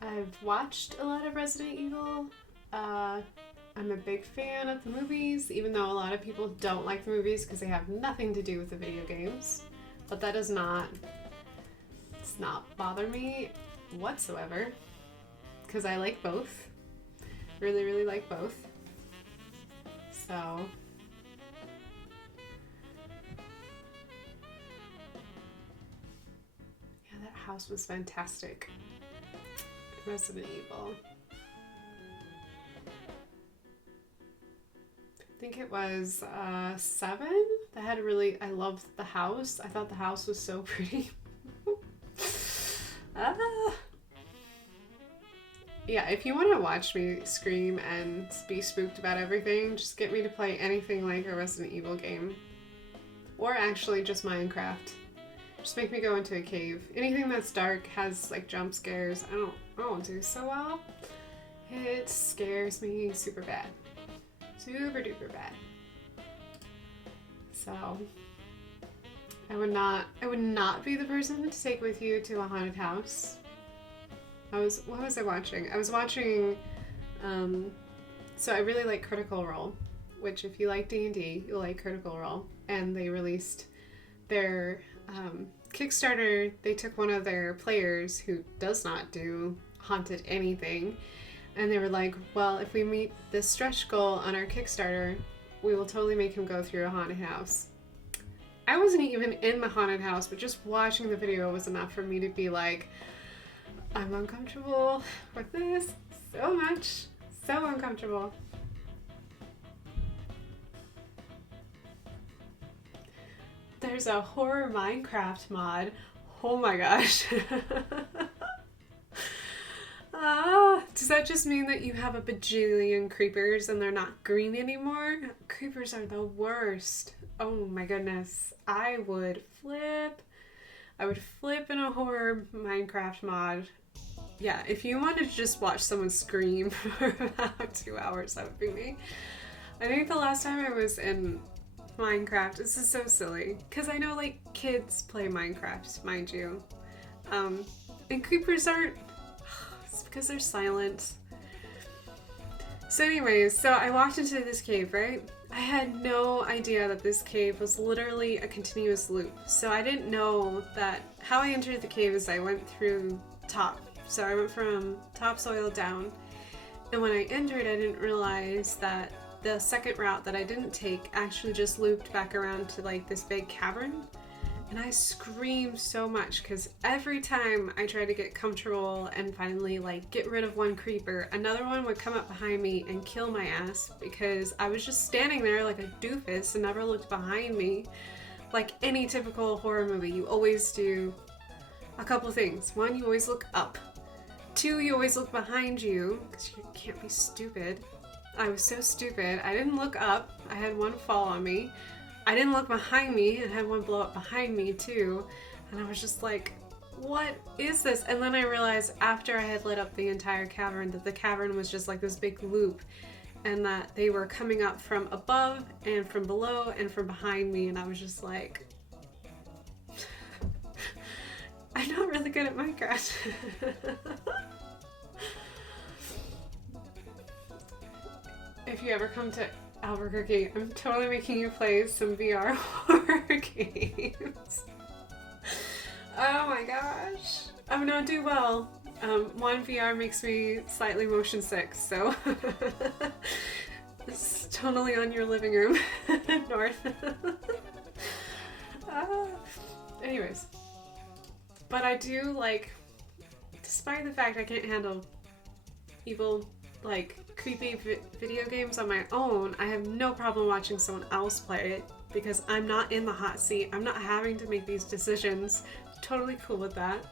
I've watched a lot of Resident Evil. I'm a big fan of the movies, even though a lot of people don't like the movies because they have nothing to do with the video games. But that does not bother me whatsoever, because I like both. Really, really like both. So... yeah, that house was fantastic. Resident Evil. I think it was 7 that had I loved the house. I thought the house was so pretty. Yeah, if you want to watch me scream and be spooked about everything, just get me to play anything like a Resident Evil game. Or actually just Minecraft. Just make me go into a cave. Anything that's dark, has like jump scares, I don't do so well. It scares me super bad. Super duper bad. So I would not be the person to take with you to a haunted house. What was I watching? I was watching so I really like Critical Role, which if you like D&D, you'll like Critical Role. And they released their Kickstarter. They took one of their players who does not do haunted anything, and they were like, well, if we meet this stretch goal on our Kickstarter, we will totally make him go through a haunted house. I wasn't even in the haunted house, but just watching the video was enough for me to be like, I'm uncomfortable with this so much. So uncomfortable. There's a horror Minecraft mod. Oh my gosh. Does that just mean that you have a bajillion creepers and they're not green anymore? Creepers are the worst. Oh my goodness. I would flip in a horror Minecraft mod. Yeah, if you wanted to just watch someone scream for about 2 hours, that would be me. I think the last time I was in Minecraft, this is so silly, because I know like kids play Minecraft, mind you. And creepers aren't, it's because they're silent. So anyways, so I walked into this cave, right? I had no idea that this cave was literally a continuous loop. So I didn't know that how I entered the cave is I went through top. So I went from topsoil down. And when I entered, I didn't realize that the second route that I didn't take actually just looped back around to like this big cavern. And I screamed so much because every time I tried to get comfortable and finally like get rid of one creeper, another one would come up behind me and kill my ass because I was just standing there like a doofus and never looked behind me. Like any typical horror movie, you always do a couple things. One, you always look up. Two, you always look behind you because you can't be stupid. I was so stupid. I didn't look up. I had one fall on me. I didn't look behind me and had one blow up behind me too. And I was just like, what is this? And then I realized after I had lit up the entire cavern that the cavern was just like this big loop and that they were coming up from above and from below and from behind me. And I was just like, I'm not really good at Minecraft. If you ever come to Albuquerque, I'm totally making you play some VR horror games. Oh my gosh. I'm gonna do well. One, VR makes me slightly motion sick, so it's totally on your living room, North. Anyways. But I do like, despite the fact I can't handle evil, like, creepy video games on my own, I have no problem watching someone else play it because I'm not in the hot seat. I'm not having to make these decisions. Totally cool with that.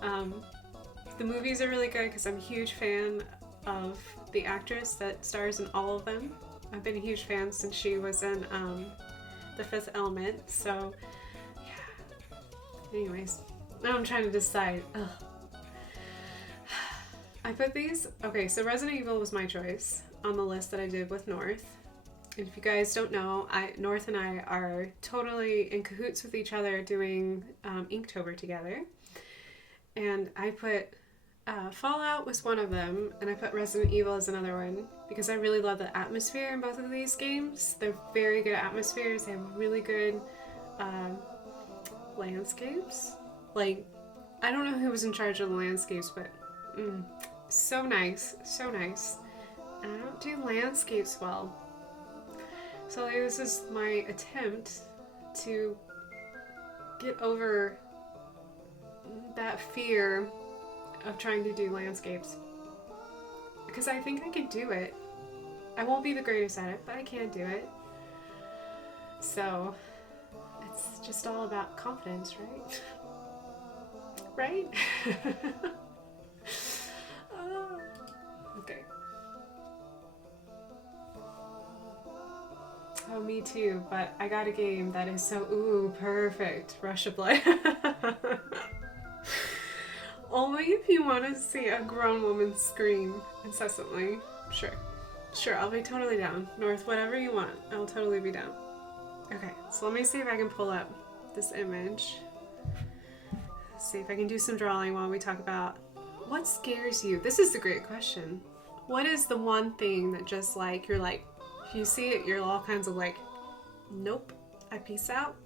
The movies are really good because I'm a huge fan of the actress that stars in all of them. I've been a huge fan since she was in The Fifth Element, so yeah. Anyways, now I'm trying to decide. Ugh. I put these, okay, so Resident Evil was my choice on the list that I did with North. And if you guys don't know, North and I are totally in cahoots with each other doing Inktober together. And I put Fallout was one of them, and I put Resident Evil as another one because I really love the atmosphere in both of these games. They're very good atmospheres. They have really good landscapes. Like, I don't know who was in charge of the landscapes, but so nice, so nice. And I don't do landscapes well. So like, this is my attempt to get over that fear of trying to do landscapes. Because I think I can do it. I won't be the greatest at it, but I can do it. So it's just all about confidence, right? Right? Okay. Oh, me too, but I got a game that is so, ooh, perfect. Rush of Blood. Only if you want to see a grown woman scream incessantly. Sure. Sure, I'll be totally down. North, whatever you want, I'll totally be down. Okay, so let me see if I can pull up this image. See if I can do some drawing while we talk about what scares you. This is the great question. What is the one thing that just like, you're like, if you see it, you're all kinds of like, nope, I peace out.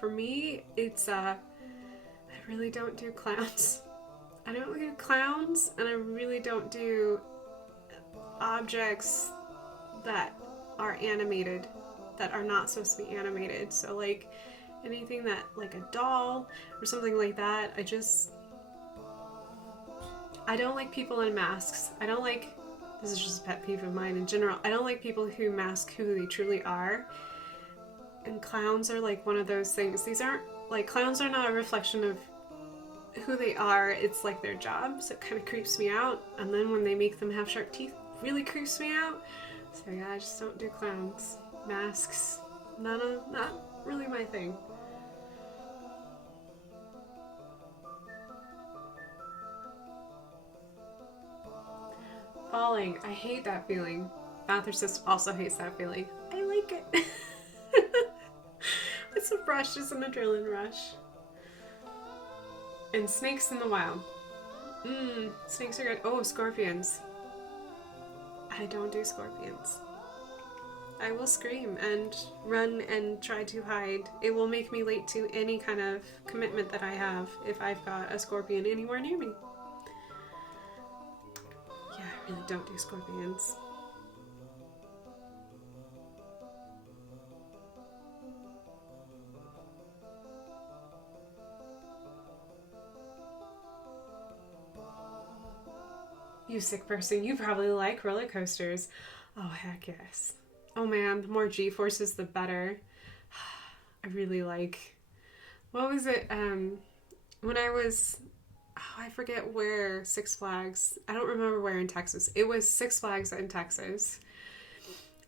For me, it's, I really don't do clowns. I don't do clowns, and I really don't do objects that are animated, that are not supposed to be animated. So like, anything that, like a doll or something like that, I don't like people in masks. I don't like, this is just a pet peeve of mine in general, I don't like people who mask who they truly are. And clowns are like one of those things. These aren't, like, clowns are not a reflection of who they are. It's like their job, so it kind of creeps me out. And then when they make them have sharp teeth, really creeps me out. So yeah, I just don't do clowns. Masks, not really my thing. Falling. I hate that feeling. Bathurst also hates that feeling. I like it. It's a rush. It's an adrenaline rush. And snakes in the wild. Snakes are good. Oh, scorpions. I don't do scorpions. I will scream and run and try to hide. It will make me late to any kind of commitment that I have if I've got a scorpion anywhere near me. Yeah, I really don't do scorpions. You sick person, you probably like roller coasters. Oh, heck yes. Oh man, the more G-forces, the better. I really like... What was it? When I was... Oh, I forget where Six Flags... I don't remember where in Texas. It was Six Flags in Texas.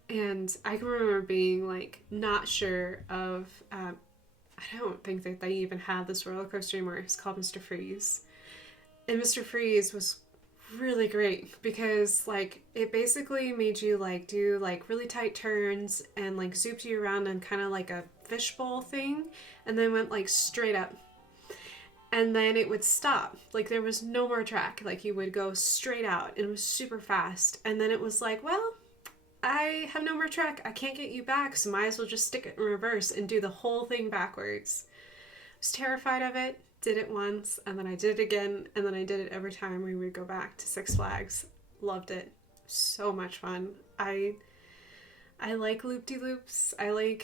And I can remember being, like, not sure of... I don't think that they even have this roller coaster anymore. It's called Mr. Freeze. And Mr. Freeze was really great because, like, it basically made you, like, do, like, really tight turns and, like, zooped you around in kind of like a fishbowl thing and then went, like, straight up. And then it would stop. Like, there was no more track. Like, you would go straight out and it was super fast. And then it was like, well, I have no more track. I can't get you back, so might as well just stick it in reverse and do the whole thing backwards. I was terrified of it. Did it once, and then I did it again, and then I did it every time we would go back to Six Flags. Loved it. So much fun. I like loop-de-loops. I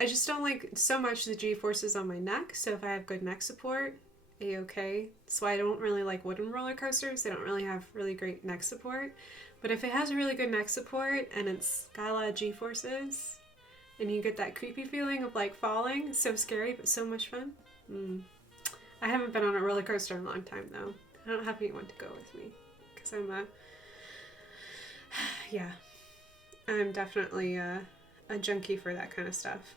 just don't like so much the G-forces on my neck, so if I have good neck support, A-okay. So I don't really like wooden roller coasters. They don't really have really great neck support. But if it has a really good neck support, and it's got a lot of G-forces, and you get that creepy feeling of, like, falling, so scary, but so much fun. I haven't been on a roller coaster in a long time, though. I don't have anyone to go with me, because I'm definitely a junkie for that kind of stuff.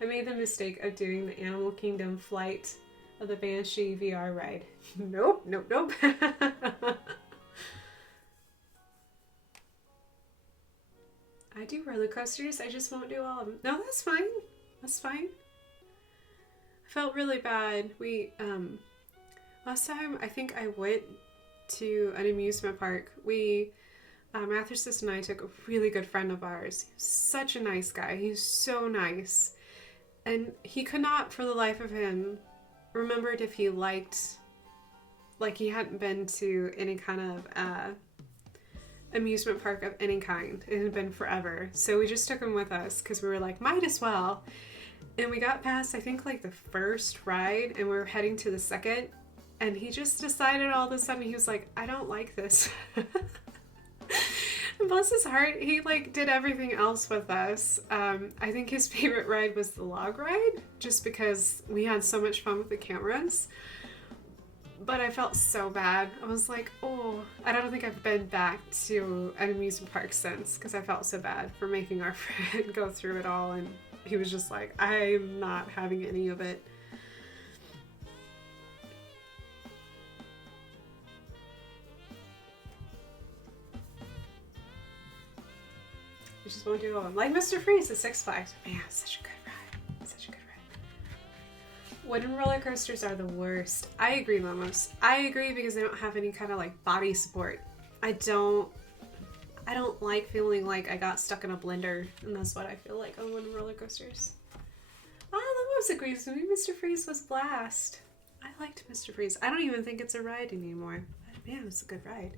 I made the mistake of doing the Animal Kingdom flight of the Banshee VR ride. Nope. I do roller coasters, I just won't do all of them. No, that's fine. That's fine. I felt really bad. Last time I think I went to an amusement park. Mathis and I took a really good friend of ours. Such a nice guy. He's so nice. And he could not, for the life of him, remembered if he liked, like, he hadn't been to any kind of amusement park of any kind. It had been forever. So we just took him with us because we were like, might as well. And we got past, I think, like the first ride, and we were heading to the second, and he just decided all of a sudden, he was like, I don't like this. And bless his heart, he, like, did everything else with us. I think his favorite ride was the log ride, just because we had so much fun with the cameras. But I felt so bad. I was like, oh, I don't think I've been back to an amusement park since, because I felt so bad for making our friend go through it all, and he was just like, I'm not having any of it. I just won't do it all. Like Mr. Freeze at Six Flags. Man, such a good ride. Such a good ride. Wooden roller coasters are the worst. I agree, Momos. I agree because they don't have any kind of, like, body support. I don't like feeling like I got stuck in a blender, and that's what I feel like on wooden roller coasters. Momos agrees with me. Mr. Freeze was a blast. I liked Mr. Freeze. I don't even think it's a ride anymore. But man, it's a good ride.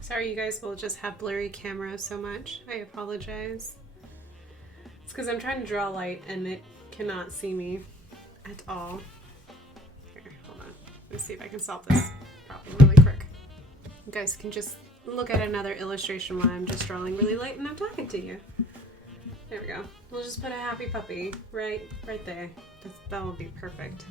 Sorry you guys will just have blurry camera so much. I apologize. It's because I'm trying to draw light and it cannot see me at all. Here, hold on. Let me see if I can solve this problem really quick. You guys can just look at another illustration while I'm just drawing really light and I'm talking to you. There we go. We'll just put a happy puppy right there. That will be perfect.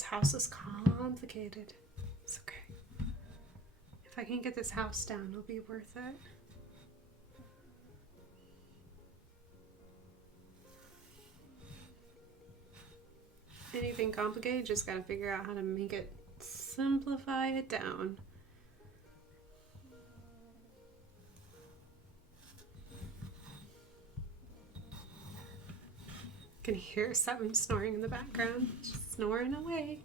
This house is complicated. It's okay. If I can get this house down, it'll be worth it. Anything complicated, just gotta figure out how to make it, simplify it down. I can hear someone snoring in the background, just snoring away.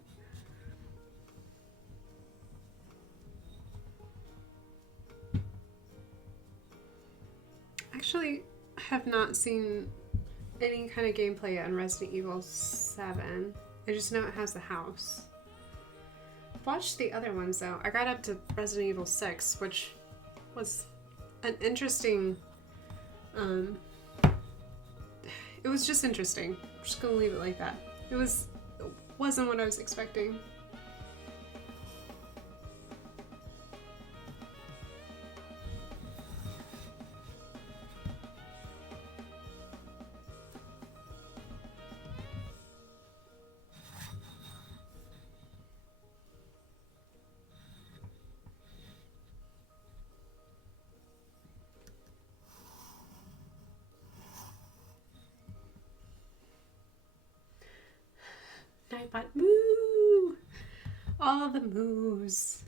Actually, I have not seen any kind of gameplay on Resident Evil 7. I just know it has the house. I've watched the other ones though. I got up to Resident Evil 6, which was an interesting, it was just interesting. I'm just gonna leave it like that. It wasn't what I was expecting. Nightbot moo! All the moos.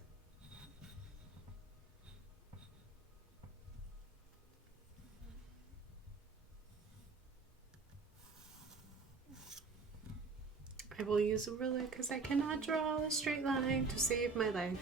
I will use a ruler because I cannot draw a straight line to save my life.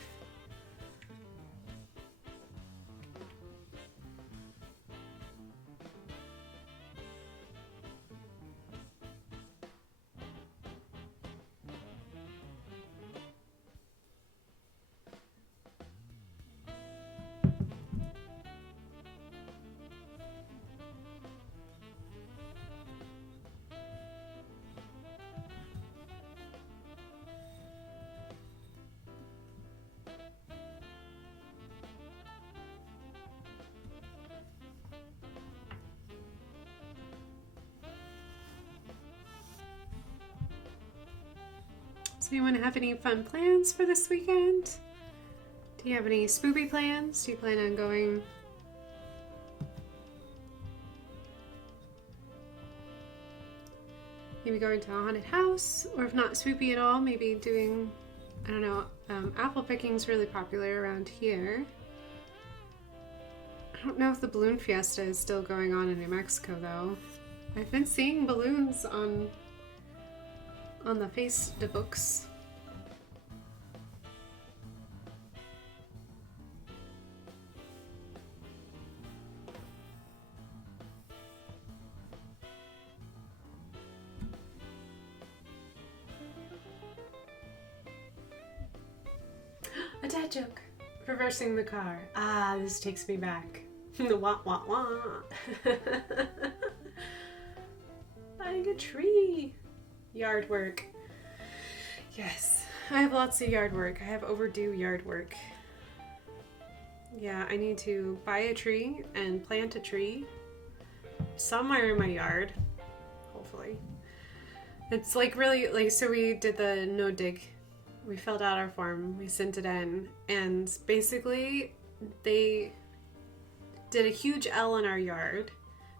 Does anyone have any fun plans for this weekend? Do you have any spoopy plans? Do you plan on going? Maybe going to a haunted house, or if not spoopy at all, maybe doing, I don't know, apple picking is really popular around here. I don't know if the balloon fiesta is still going on in New Mexico though. I've been seeing balloons on the Facebooks. A dad joke. Reversing the car. Ah, this takes me back. Wah wah wah. Buying a tree. Yard work. Yes, I have lots of yard work. I have overdue yard work. Yeah, I need to buy a tree and plant a tree somewhere in my yard, hopefully. It's like really, like, so we did the no dig. We filled out our form, we sent it in, and basically they did a huge L in our yard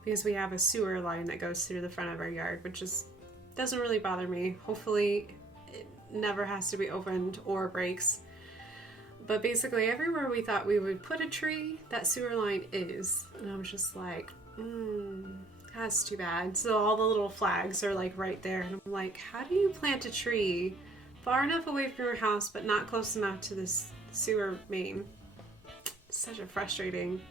because we have a sewer line that goes through the front of our yard, which is doesn't really bother me. Hopefully it never has to be opened or breaks. But basically everywhere we thought we would put a tree, that sewer line is. And I was just like, that's too bad. So all the little flags are like right there. And I'm like, how do you plant a tree far enough away from your house but not close enough to this sewer main? It's such a frustrating...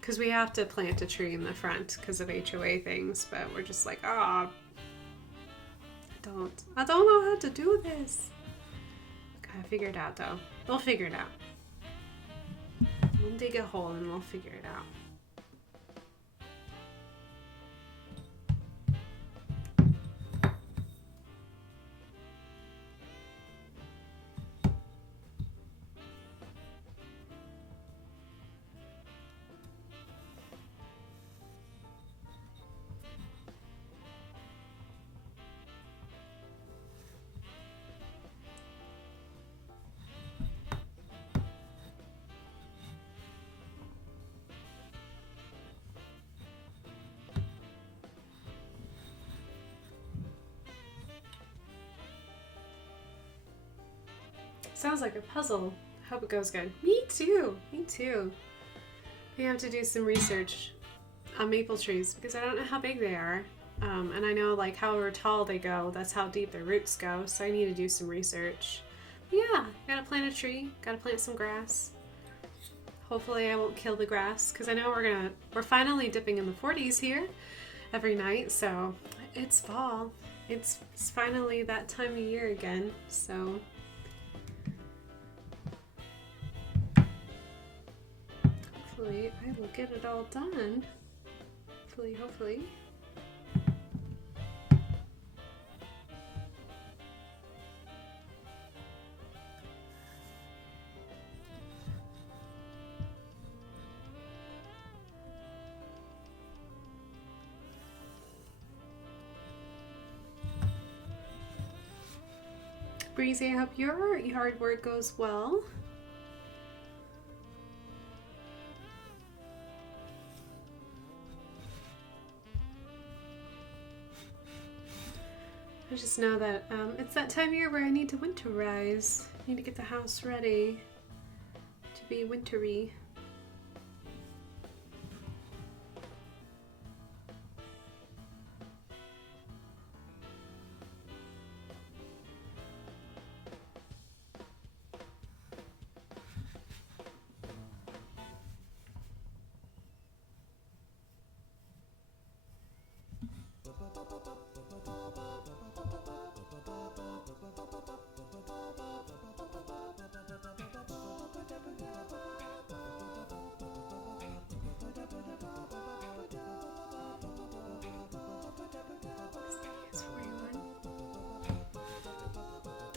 Because we have to plant a tree in the front because of HOA things, but we're just like, I don't know how to do this. Gotta figure it out though. We'll figure it out. We'll dig a hole and we'll figure it out. Sounds like a puzzle. Hope it goes good. Me too. Me too. We have to do some research on maple trees because I don't know how big they are. And I know like however tall they go, that's how deep their roots go. So I need to do some research. But yeah, gotta plant a tree. Gotta plant some grass. Hopefully I won't kill the grass because I know we're finally dipping in the 40s here every night. So it's fall. It's finally that time of year again. So hopefully I will get it all done. Hopefully. Breezy, I hope your yard work goes well. I just know that it's that time of year where I need to winterize. I need to get the house ready to be wintry.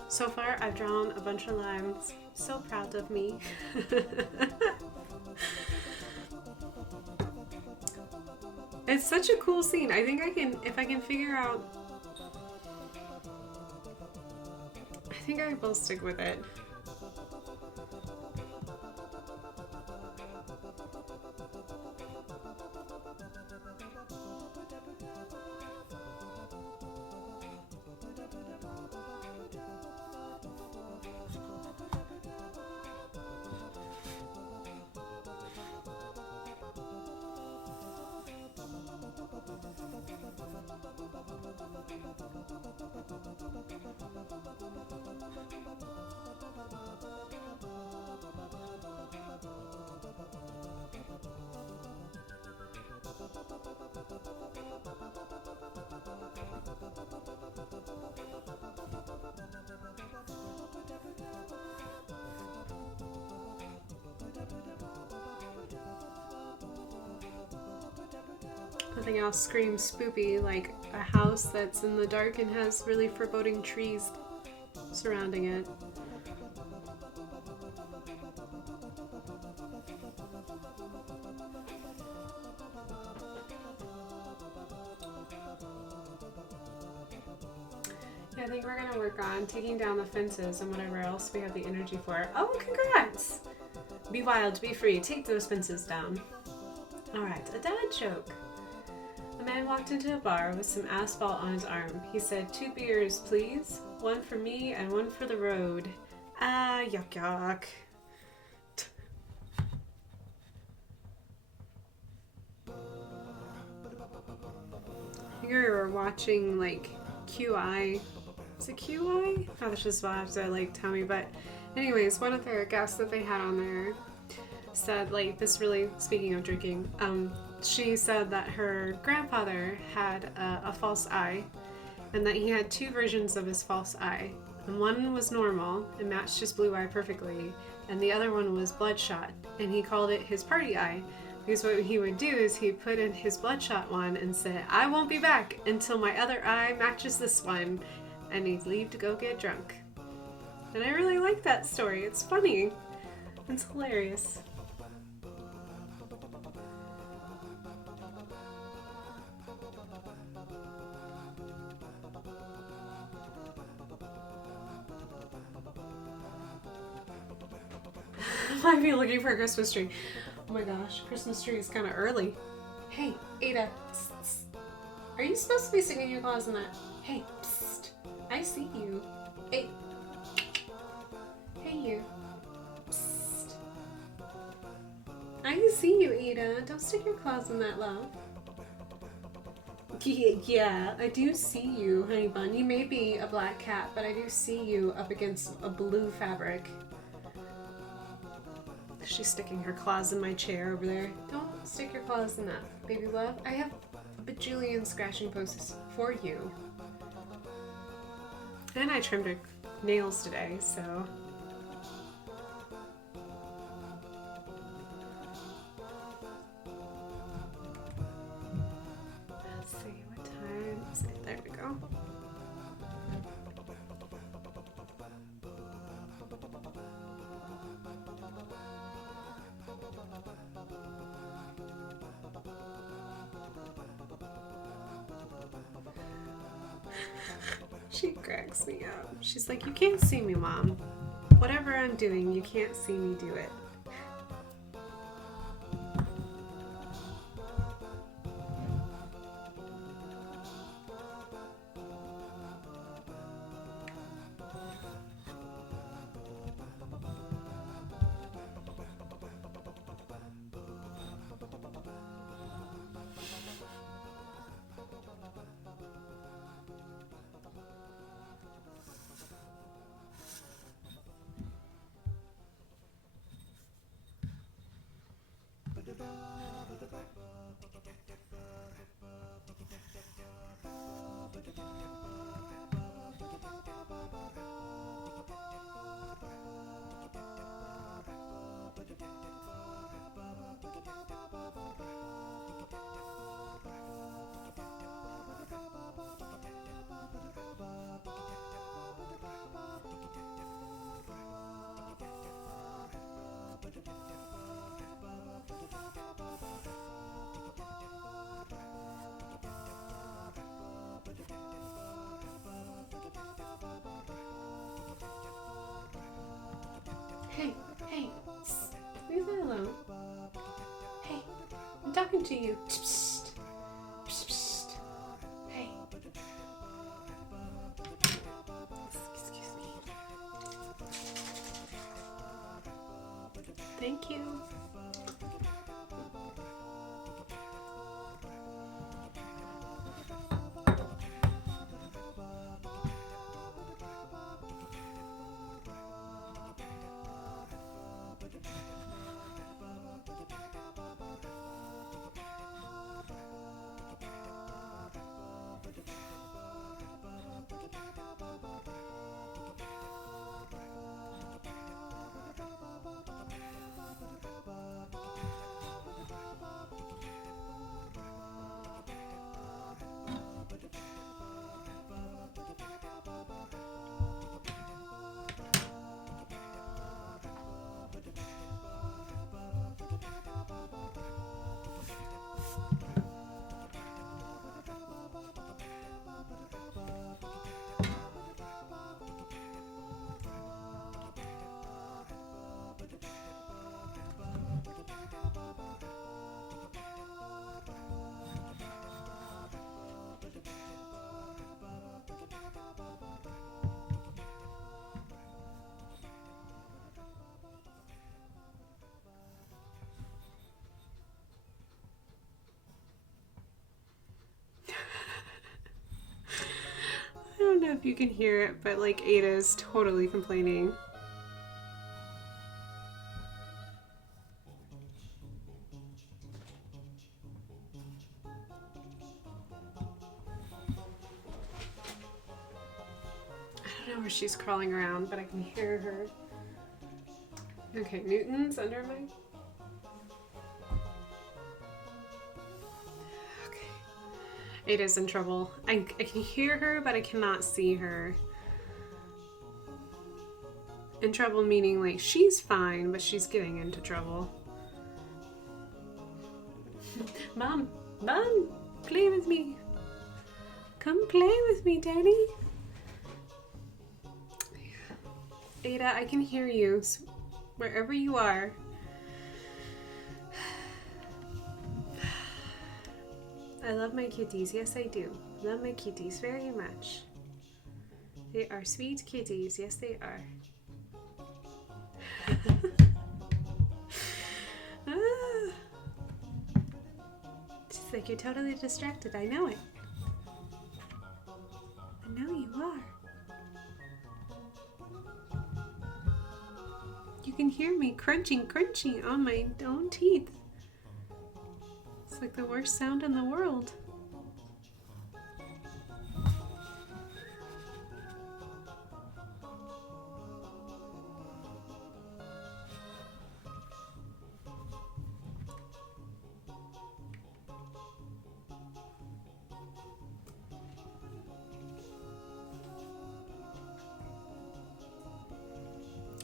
So far, I've drawn a bunch of lines. So proud of me. It's such a cool scene. I think if I can figure out, I think I will stick with it. Nothing else screams spoopy like a house that's in the dark and has really foreboding trees surrounding it. Yeah, I think we're gonna work on taking down the fences and whatever else we have the energy for. Oh, congrats! Be wild, be free, take those fences down. Alright, a dad joke. A man walked into a bar with some asphalt on his arm. He said, 2 beers, please. 1 for me and 1 for the road. Ah, yuck yuck. I think we were watching, like, QI. Is it QI? Oh, that's just what I have to, like, tell me. But anyways, one of their guests that they had on there said, like, this really, speaking of drinking, she said that her grandfather had a false eye and that he had 2 versions of his false eye. And one was normal and matched his blue eye perfectly, and the other one was bloodshot, and he called it his party eye because what he would do is he'd put in his bloodshot one and say, I won't be back until my other eye matches this one, and he'd leave to go get drunk. And I really like that story. It's funny. It's hilarious. Might be looking for a Christmas tree. Oh my gosh, Christmas tree is kind of early. Hey, Ada, psst, psst. Are you supposed to be sticking your claws in that? Hey, psst. I see you. Hey. Hey. see you. Psst. I can see you, Ada. Don't stick your claws in that, love. Yeah, I do see you, honey bun. You may be a black cat, but I do see you up against a blue fabric. She's sticking her claws in my chair over there. Don't stick your claws in that, baby love. I have a bajillion scratching posts for you. And I trimmed her nails today, so... Let's see, what time is it? There we go. She cracks me up. She's like, you can't see me, Mom. Whatever I'm doing, you can't see me do it. Hey, leave that alone. Hey, I'm talking to you. Psst, psst, psst. Hey. Excuse me. Thank you. I don't know if you can hear it, but like Ada's totally complaining. I don't know where she's crawling around, but I can hear her. Okay, Newton's under my... Ada's in trouble. I can hear her, but I cannot see her. In trouble meaning like she's fine, but she's getting into trouble. Mom, play with me. Come play with me, Daddy. Ada, I can hear you wherever you are. I love my kitties. Yes, I do. Love my kitties very much. They are sweet kitties. Yes, they are. Ah. She's like, you're totally distracted. I know it. I know you are. You can hear me crunching on my own teeth. It's like the worst sound in the world.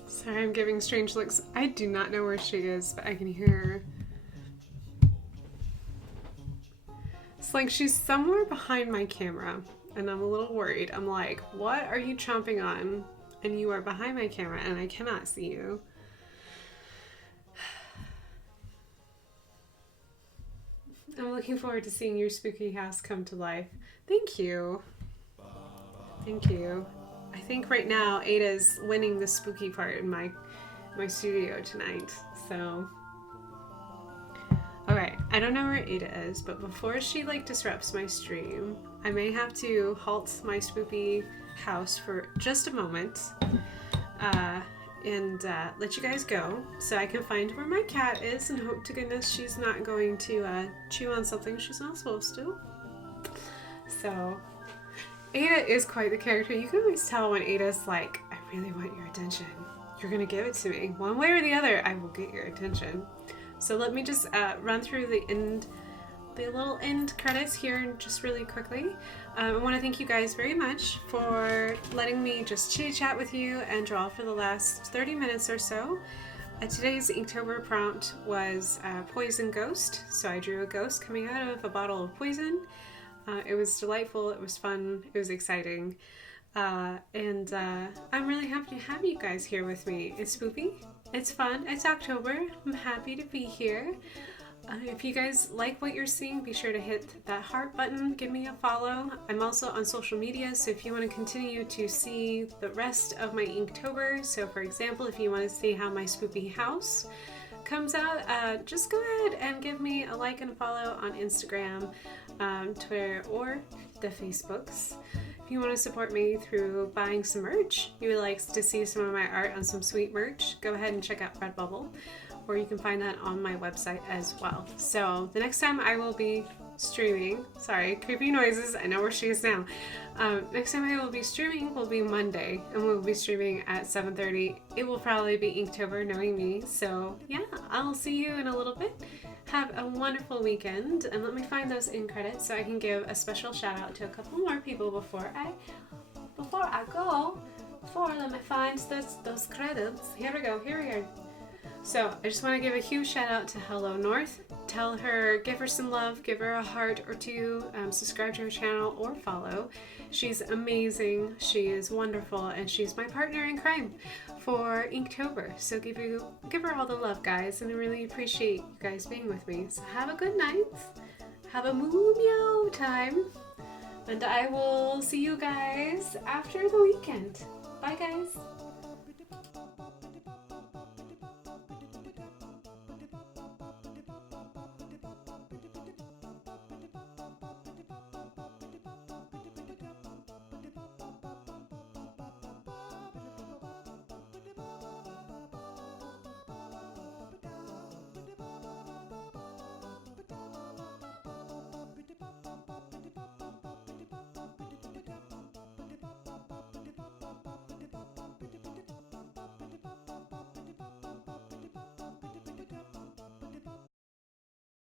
Sorry, I'm giving strange looks. I do not know where she is, but I can hear her. It's like she's somewhere behind my camera, and I'm a little worried. I'm like, what are you chomping on? And you are behind my camera, and I cannot see you. I'm looking forward to seeing your spooky house come to life. Thank you. Thank you. I think right now Ada's winning the spooky part in my studio tonight. So, okay, I don't know where Ada is, but before she like disrupts my stream, I may have to halt my spooky house for just a moment and let you guys go so I can find where my cat is and hope to goodness she's not going to chew on something she's not supposed to. So, Ada is quite the character. You can always tell when Ada's like, I really want your attention. You're gonna give it to me. One way or the other, I will get your attention. So let me just run through the little end credits here just really quickly. I want to thank you guys very much for letting me just chit chat with you and draw for the last 30 minutes or so. Today's Inktober prompt was Poison Ghost. So I drew a ghost coming out of a bottle of poison. It was delightful, it was fun, it was exciting, and I'm really happy to have you guys here with me. It's spoopy, it's fun, it's October, I'm happy to be here. If you guys like what you're seeing, be sure to hit that heart button, give me a follow. I'm also on social media, so if you want to continue to see the rest of my Inktober, so for example, if you want to see how my spoopy house comes out, just go ahead and give me a like and a follow on Instagram, Twitter, or the Facebooks. If you want to support me through buying some merch, you would like to see some of my art on some sweet merch, go ahead and check out Redbubble, or you can find that on my website as well. So the next time I will be streaming, sorry, creepy noises, I know where she is now. Next time I will be streaming will be Monday, and we'll be streaming at 7:30. It will probably be Inktober, knowing me. So yeah, I'll see you in a little bit. Have a wonderful weekend, and let me find those in credits so I can give a special shout out to a couple more people before I go. Let me find those credits. Here we go. So I just want to give a huge shout out to Hello North. Tell her, give her some love, give her a heart or two, subscribe to her channel or follow. She's amazing, she is wonderful, and she's my partner in crime for Inktober. So give her all the love, guys, and I really appreciate you guys being with me. So have a good night, have a moo meow time, and I will see you guys after the weekend. Bye, guys.